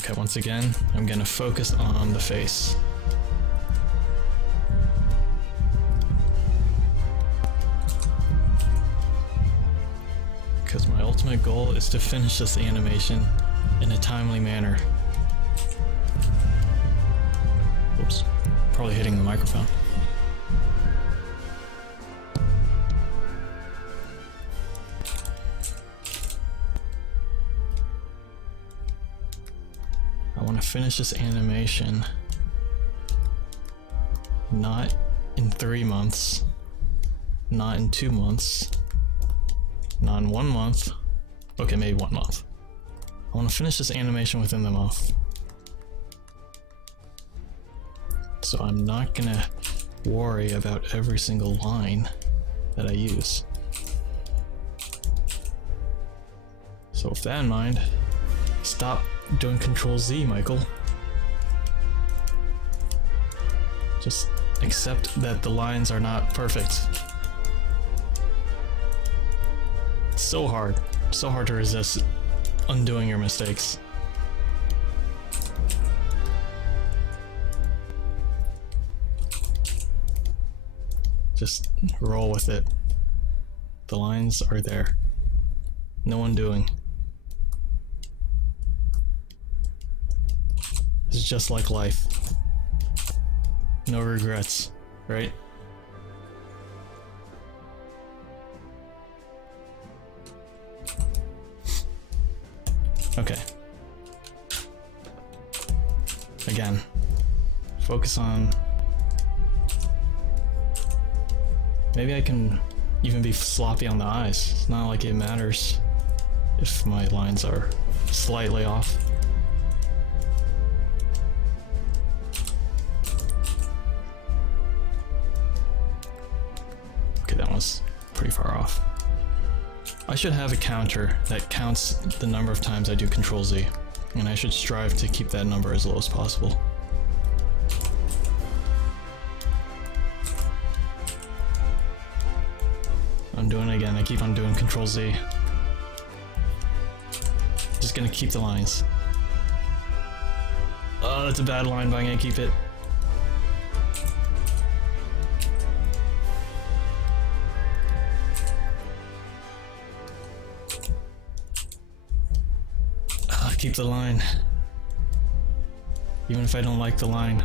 Okay, once again, I'm gonna focus on the face. Because my ultimate goal is to finish this animation in a timely manner. Oops, probably hitting the microphone. I want to finish this animation not in 3 months, not in 2 months, not in 1 month. Okay, maybe 1 month. I want to finish this animation within the month. So I'm not gonna worry about every single line that I use. So with that in mind, stop doing Control Z, Michael. Just accept that the lines are not perfect. It's so hard to resist undoing your mistakes. Just roll with it. The lines are there. No undoing. It's just like life. No regrets, right? Okay. Again, focus on... Maybe I can even be sloppy on the eyes. It's not like it matters if my lines are slightly off. Okay, that was pretty far off. I should have a counter that counts the number of times I do Control Z, and I should strive to keep that number as low as possible. I'm doing it again, I keep on doing Control Z. Just gonna keep the lines. Oh, that's a bad line, but I'm gonna keep it. Keep the line. Even if I don't like the line.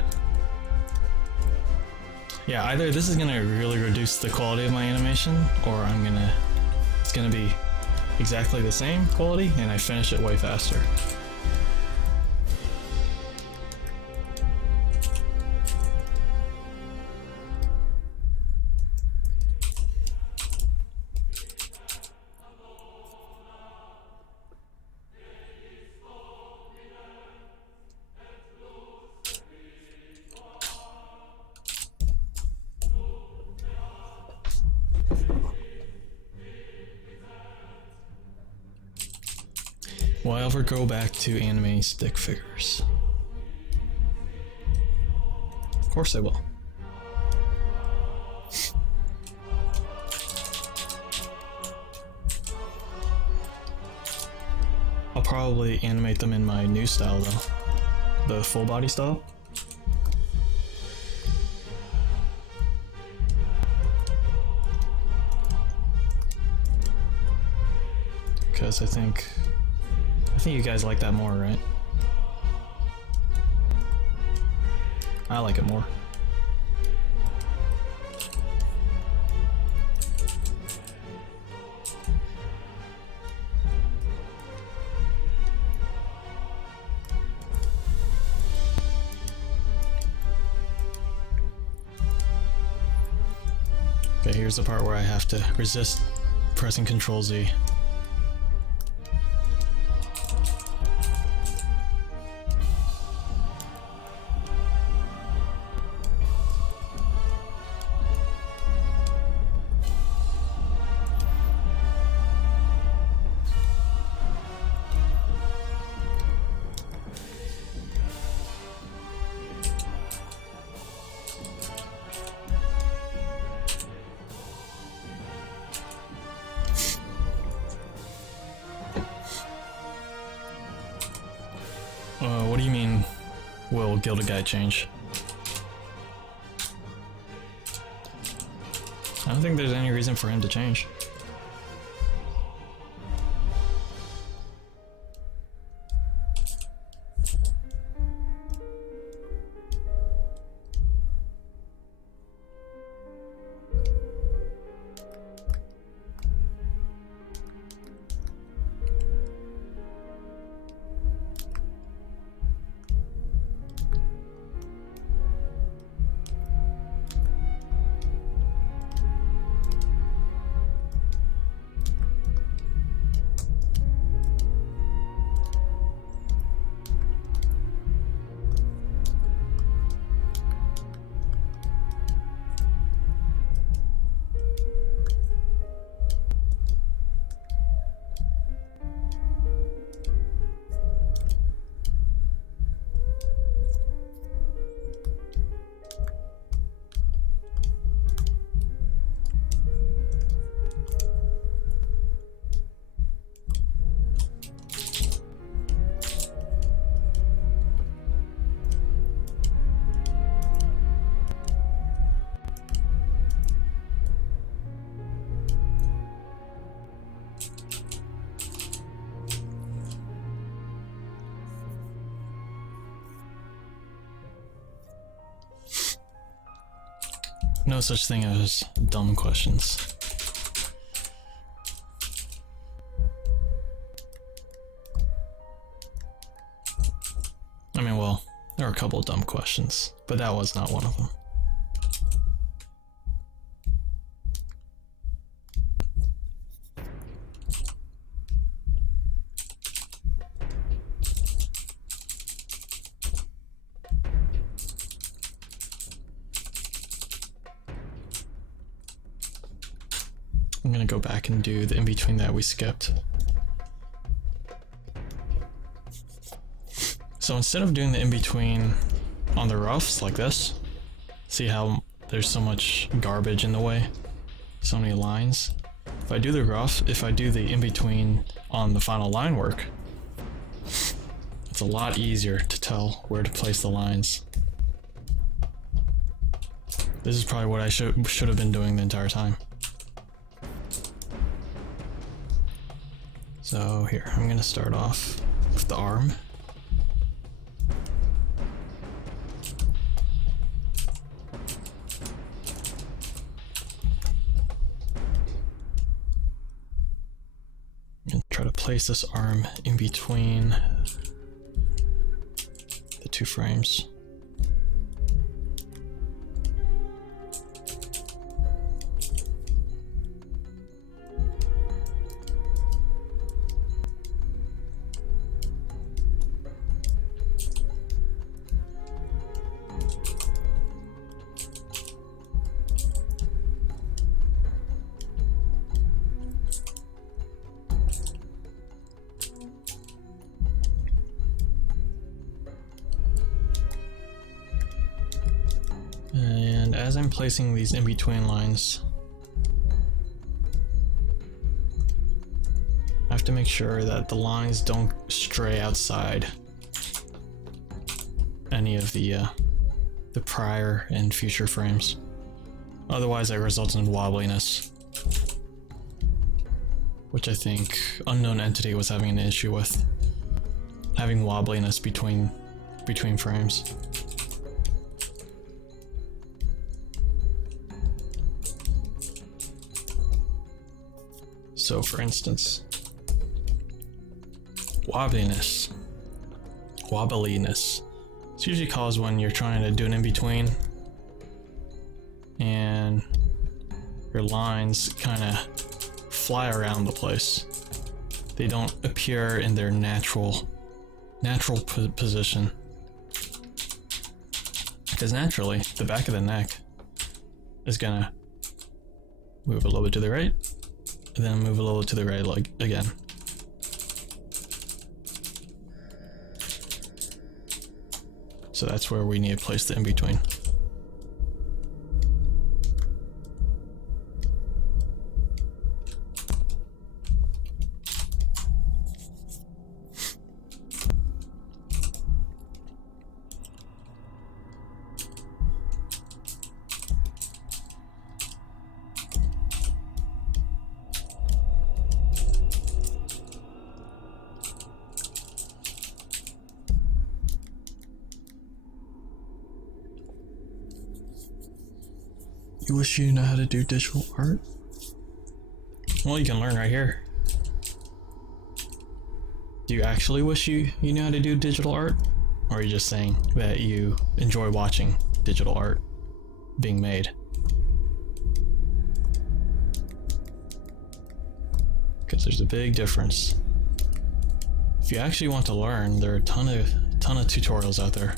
Yeah, either this is gonna really reduce the quality of my animation, or it's gonna be exactly the same quality and I finish it way faster. Will I ever go back to animating stick figures? Of course I will. I'll probably animate them in my new style though. The full body style. because I think you guys like that more, right? I like it more. Okay, here's the part where I have to resist pressing Control Z. What do you mean, will Gilded Guide change? I don't think there's any reason for him to change. No such thing as dumb questions. I mean, well, there are a couple of dumb questions, but that was not one of them. I'm gonna go back and do the in-between that we skipped. So instead of doing the in-between on the roughs like this, see how there's so much garbage in the way? So many lines. If I do the rough, if I do the in-between on the final line work, it's a lot easier to tell where to place the lines. This is probably what I should have been doing the entire time. So here, I'm gonna start off with the arm. And try to place this arm in between the two frames. And as I'm placing these in-between lines, I have to make sure that the lines don't stray outside any of the prior and future frames. Otherwise, that results in wobbliness. which I think Unknown Entity was having an issue with, having wobbliness between frames. So for instance, wobbliness. It's usually caused when you're trying to do an in-between and your lines kind of fly around the place. They don't appear in their natural position. Because naturally, the back of the neck is gonna move a little bit to the right, and then move a little to the right like again. So that's where we need to place the in-between. You wish you know how to do digital art? Well, you can learn right here. Do you actually wish you knew how to do digital art? Or are you just saying that you enjoy watching digital art being made? Because there's a big difference. If you actually want to learn, there are a ton of tutorials out there.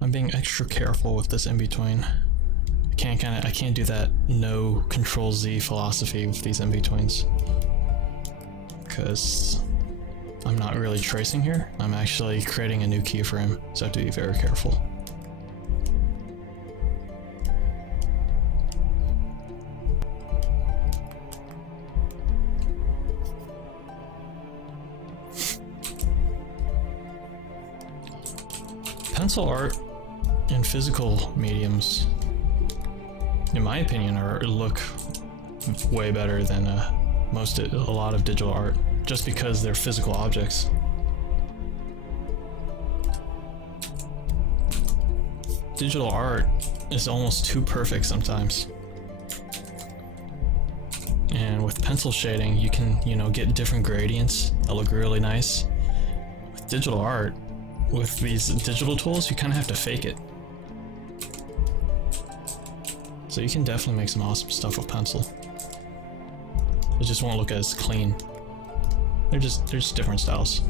I'm being extra careful with this in-between. I can't do that no Control Z philosophy with these in-betweens. Because I'm not really tracing here. I'm actually creating a new keyframe, so I have to be very careful. Pencil art and physical mediums, in my opinion, look way better than a lot of digital art, just because they're physical objects. Digital art is almost too perfect sometimes. And with pencil shading, you can, get different gradients that look really nice. With digital art, with these digital tools, you kind of have to fake it. So you can definitely make some awesome stuff with pencil. It just won't look as clean. They're just different styles.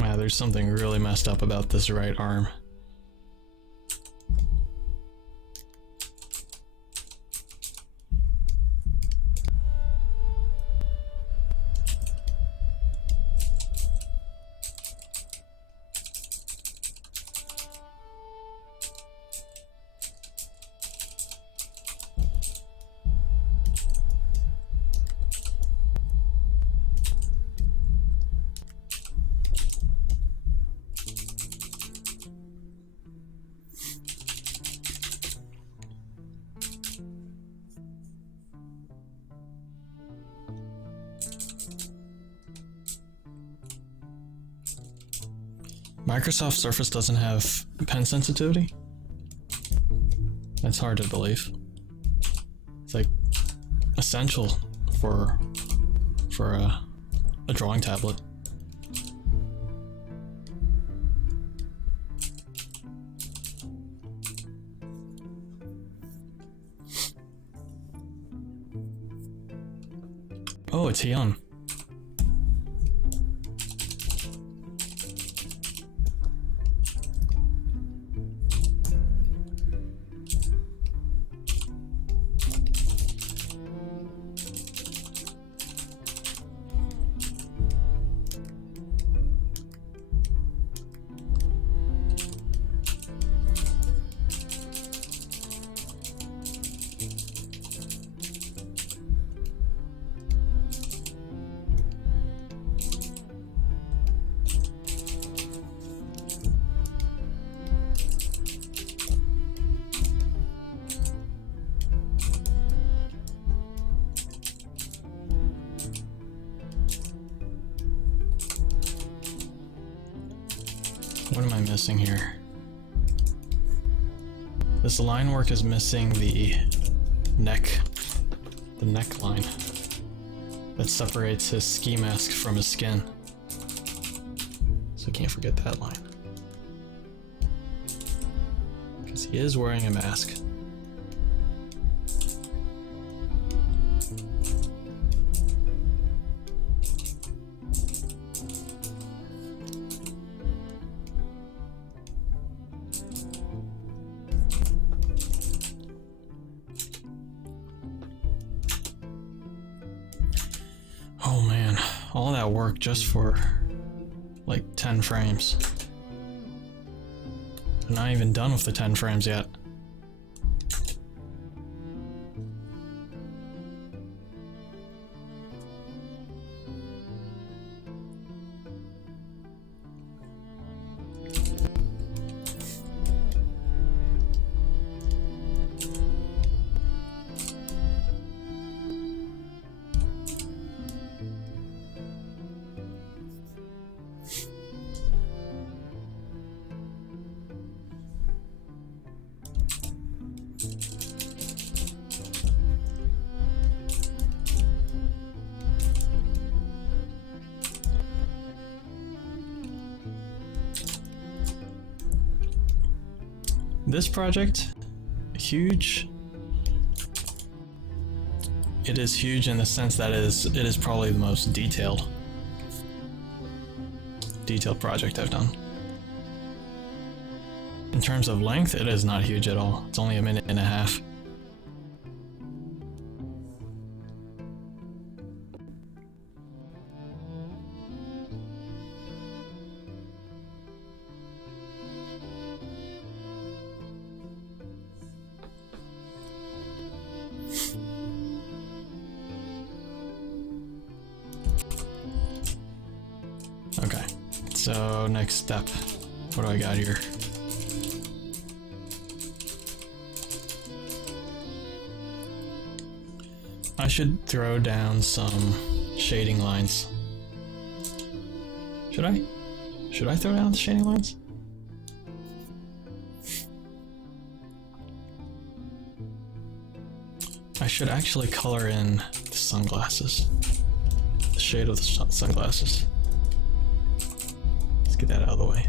Yeah, there's something really messed up about this right arm. Microsoft Surface doesn't have pen sensitivity? That's hard to believe. It's like essential for a drawing tablet. Oh, it's Hyun. What am I missing here? This line work is missing the neckline that separates his ski mask from his skin. So I can't forget that line. Because he is wearing a mask. Oh man, all that work just for like 10 frames. I'm not even done with the 10 frames yet. This project, huge. It is huge in the sense that it is probably the most detailed project I've done. In terms of length, it is not huge at all. It's only a minute and a half. Okay, so next step. What do I got here? I should throw down some shading lines. Should I? Should I throw down the shading lines? I should actually color in the sunglasses. The shade of the sunglasses. Let's get that out of the way.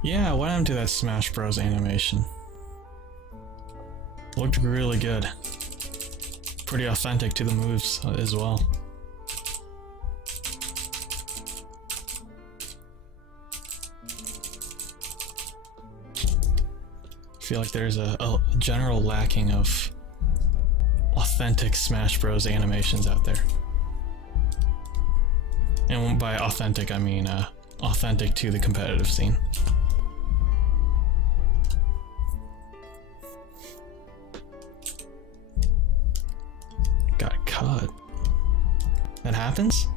Yeah, what happened to that Smash Bros animation? Looked really good. Pretty authentic to the moves as well. feel like there's a general lacking of authentic Smash Bros. Animations out there. And by authentic, I mean authentic to the competitive scene. Got cut. That happens?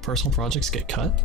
Personal projects get cut?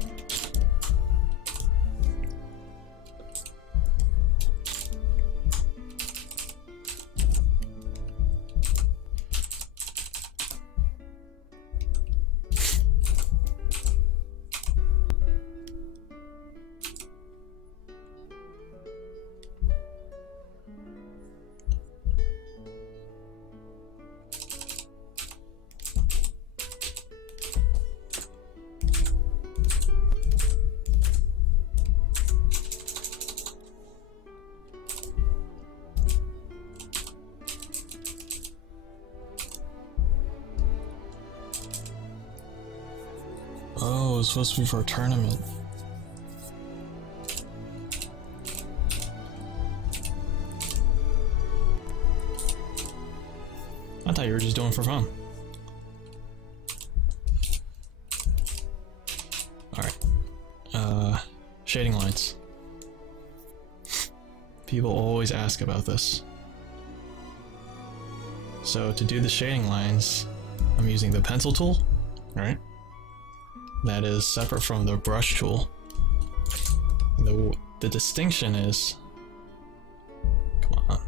Oh, it was supposed to be for a tournament. I thought you were just doing it for fun. Alright. Shading lines. People always ask about this. So to do the shading lines, I'm using the pencil tool, right? That is separate from the brush tool. The distinction is... Come on.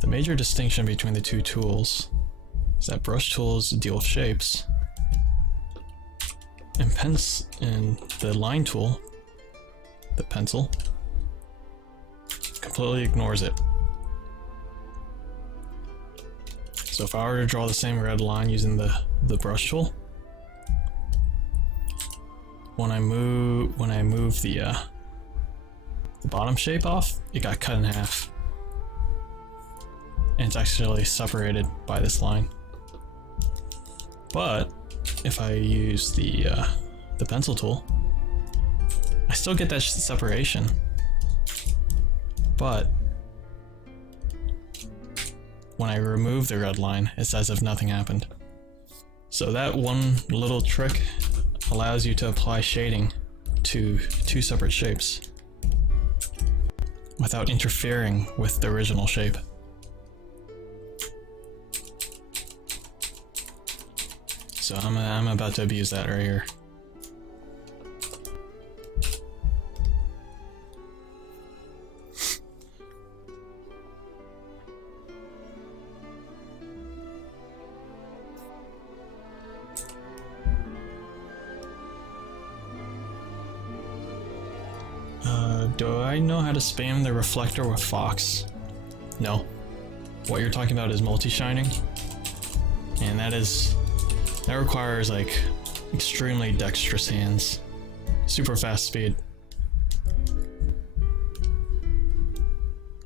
The major distinction between the two tools is that brush tools deal with shapes, and the line tool, the pencil, completely ignores it. So if I were to draw the same red line using the brush tool, when I move the bottom shape off, it got cut in half, and it's actually separated by this line. But if I use the pencil tool, I still get that separation, but when I remove the red line, it's as if nothing happened. So that one little trick allows you to apply shading to two separate shapes without interfering with the original shape. So I'm about to abuse that right here. Do I know how to spam the reflector with Fox? No. What you're talking about is multi-shining, and that requires like extremely dexterous hands, super fast speed,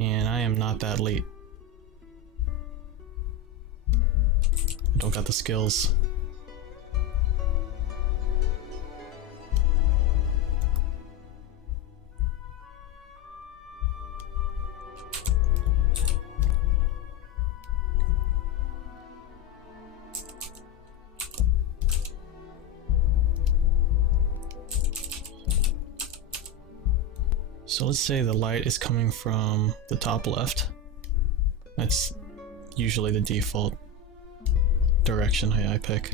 and I am not that elite. I don't got the skills. So let's say the light is coming from the top left. That's usually the default direction I pick.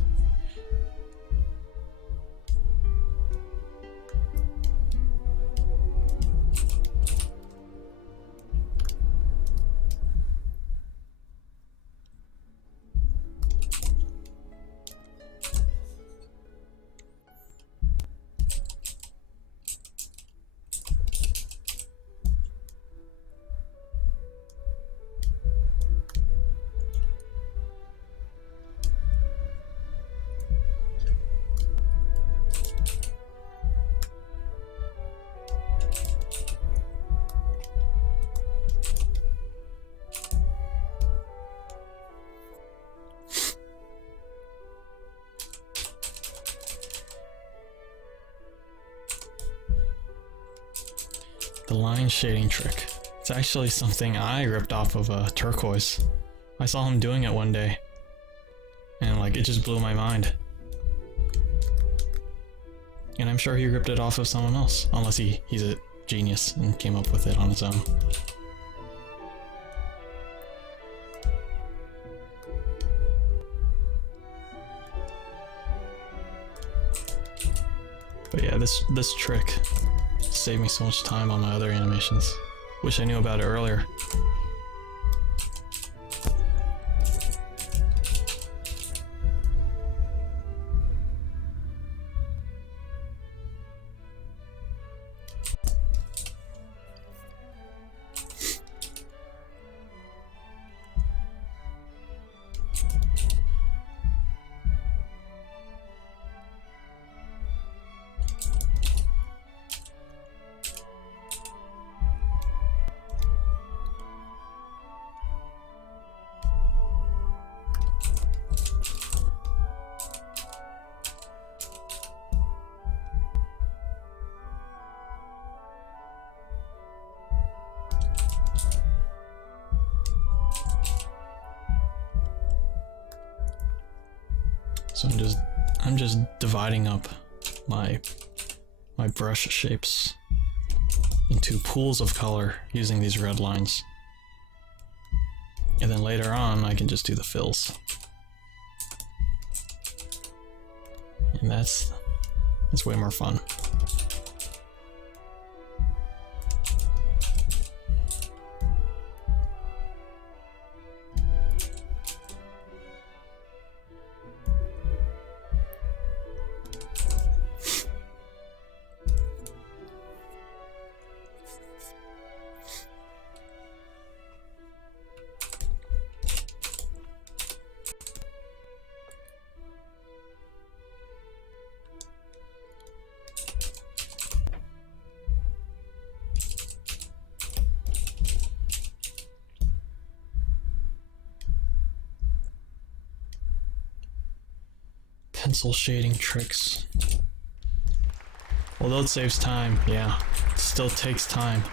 The line shading trick. It's actually something I ripped off of Turquoise. I saw him doing it one day, and like it just blew my mind. And I'm sure he ripped it off of someone else, unless he's a genius and came up with it on his own. But yeah, this trick saved me so much time on my other animations. Wish I knew about it earlier. So I'm just dividing up my brush shapes into pools of color using these red lines. And then later on I can just do the fills. And that's way more fun. Pencil shading tricks. Although it saves time, yeah, it still takes time.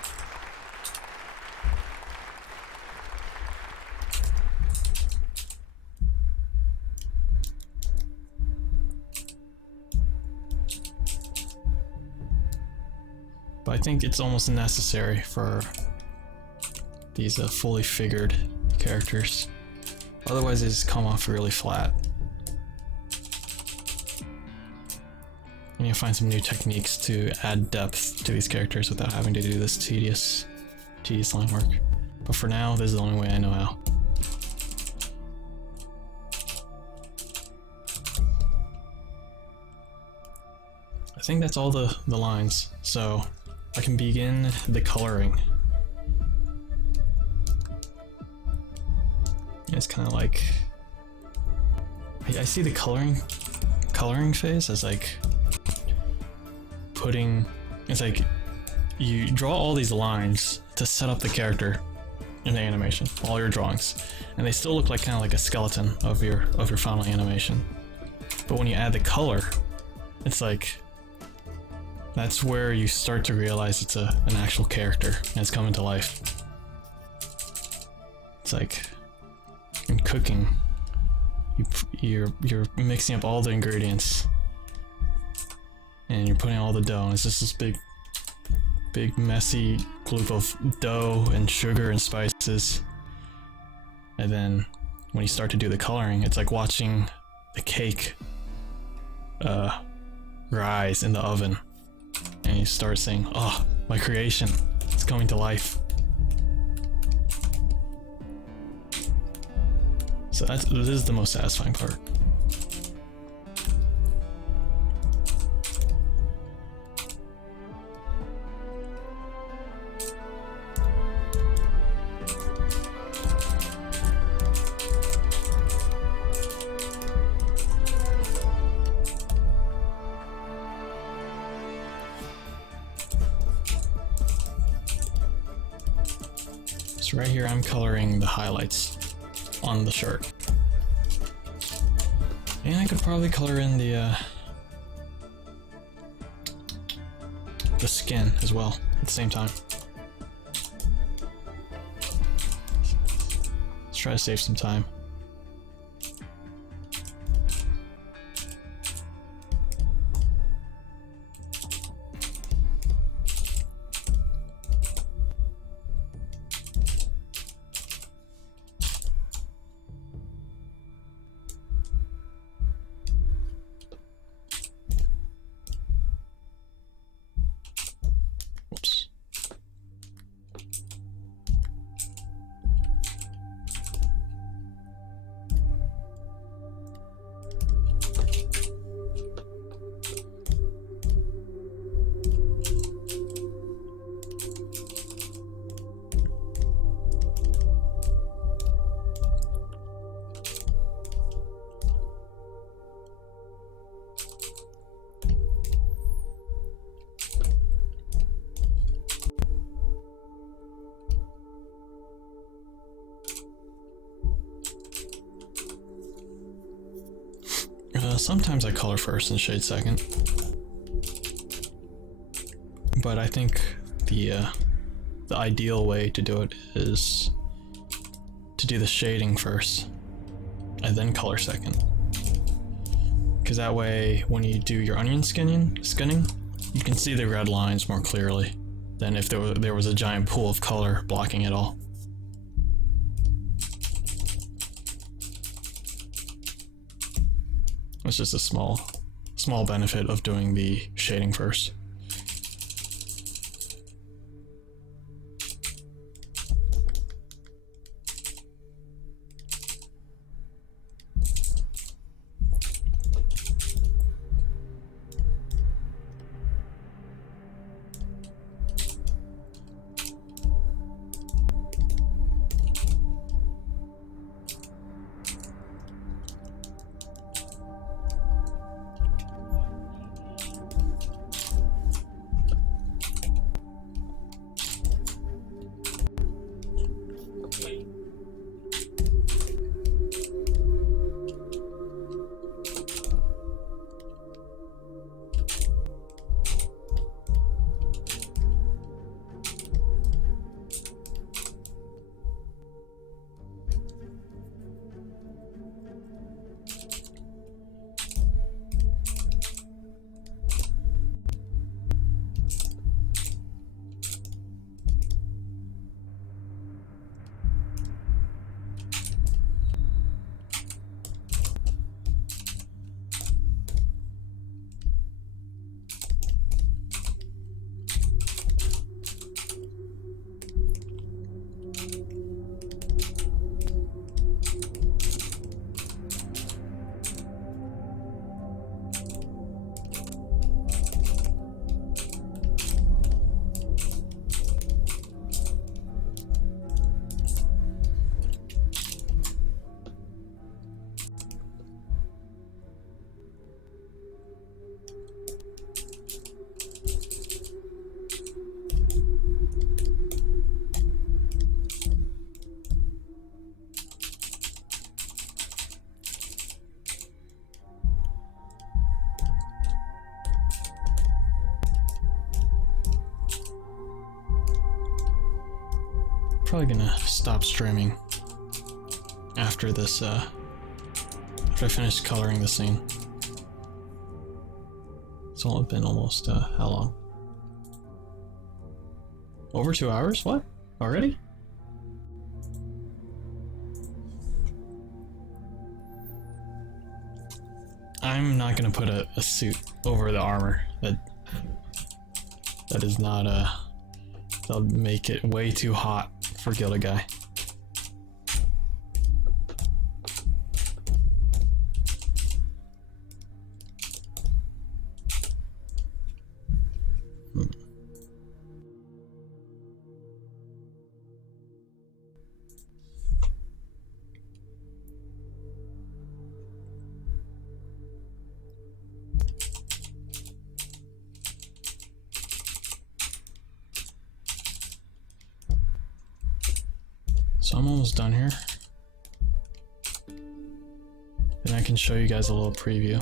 But I think it's almost necessary for these fully figured characters. Otherwise they just come off really flat. I need to find some new techniques to add depth to these characters without having to do this tedious line work. But for now, this is the only way I know how. I think that's all the lines, so I can begin the coloring. It's kind of like... I see the coloring phase as like putting, it's like you draw all these lines to set up the character in the animation, all your drawings, and they still look like kind of like a skeleton of your final animation. But when you add the color, it's like that's where you start to realize it's an actual character and it's coming to life. It's like in cooking, you're mixing up all the ingredients and you're putting all the dough, and it's just this big messy gloop of dough and sugar and spices. And then when you start to do the coloring, it's like watching the cake rise in the oven, and you start saying, oh, my creation, it's coming to life. So this is the most satisfying part. So right here I'm coloring the highlights on the shirt. And I could probably color in the skin as well at the same time. Try to save some time. Whoops. Sometimes I color first and shade second, but I think the ideal way to do it is to do the shading first and then color second, because that way when you do your onion skinning, you can see the red lines more clearly than if there was a giant pool of color blocking it all. It's just a small benefit of doing the shading first. Probably gonna stop streaming after this, after I finish coloring the scene. It's only been almost, how long? Over 2 hours? What? Already? I'm not gonna put a suit over the armor. That is not, that'll make it way too hot for Gilda Guy. So I'm almost done here. And I can show you guys a little preview.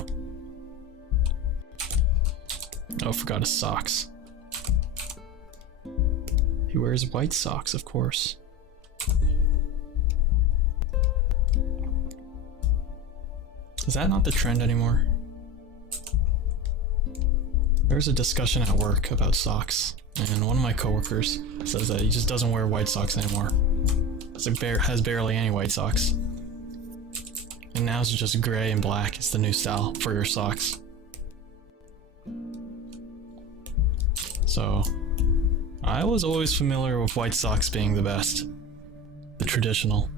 Oh, forgot his socks. He wears white socks, of course. Is that not the trend anymore? There's a discussion at work about socks, and one of my coworkers says that he just doesn't wear white socks anymore. It's like has barely any white socks. And now it's just gray and black is the new style for your socks. So, I was always familiar with white socks being the best. The traditional.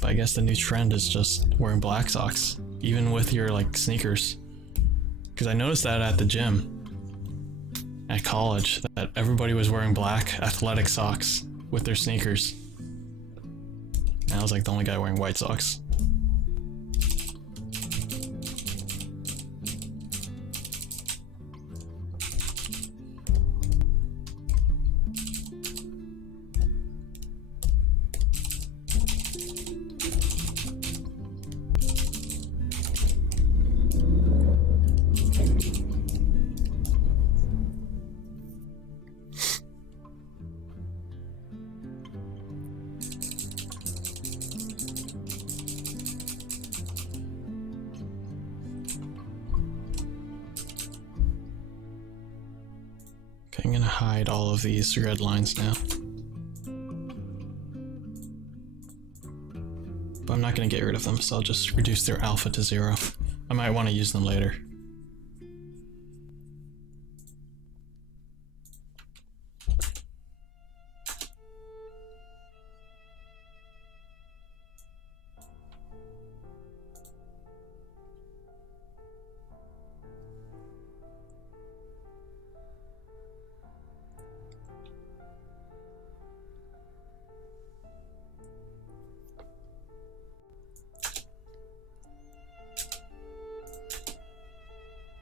But I guess the new trend is just wearing black socks, even with your like sneakers. Because I noticed that at the gym at college, that everybody was wearing black athletic socks with their sneakers. And I was like the only guy wearing white socks. Okay, I'm gonna hide all of these red lines now. But I'm not gonna get rid of them, so I'll just reduce their alpha to 0. I might want to use them later.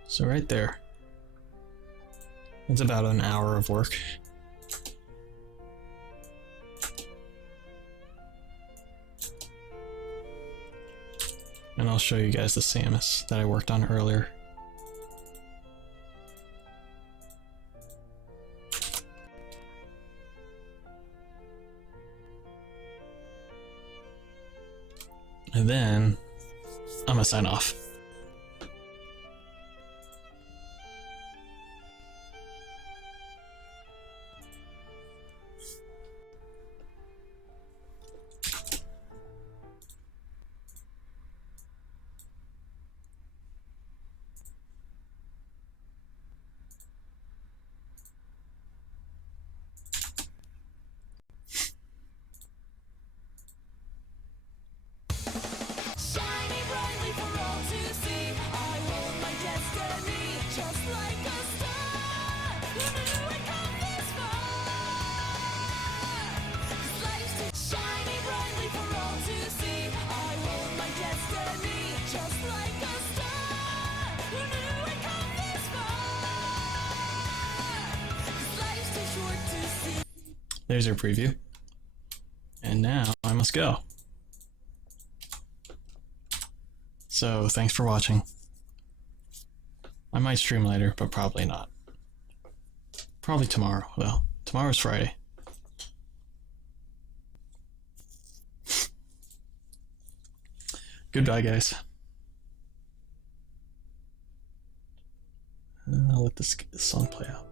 So right there, it's about an hour of work. And I'll show you guys the samus that I worked on earlier. And then I'm gonna sign off. Shining brightly for all to see. I hold my destiny just like a star. Who knew I'd come this far? 'Cause life's too shining brightly for all to see. I hold my destiny just like a star. Who knew I'd come this far? 'Cause life's too short to see. There's your preview. And now I must go. So thanks for watching. I might stream later, but probably not. Probably tomorrow, though. Tomorrow's Friday. Goodbye, guys. I'll let this song play out.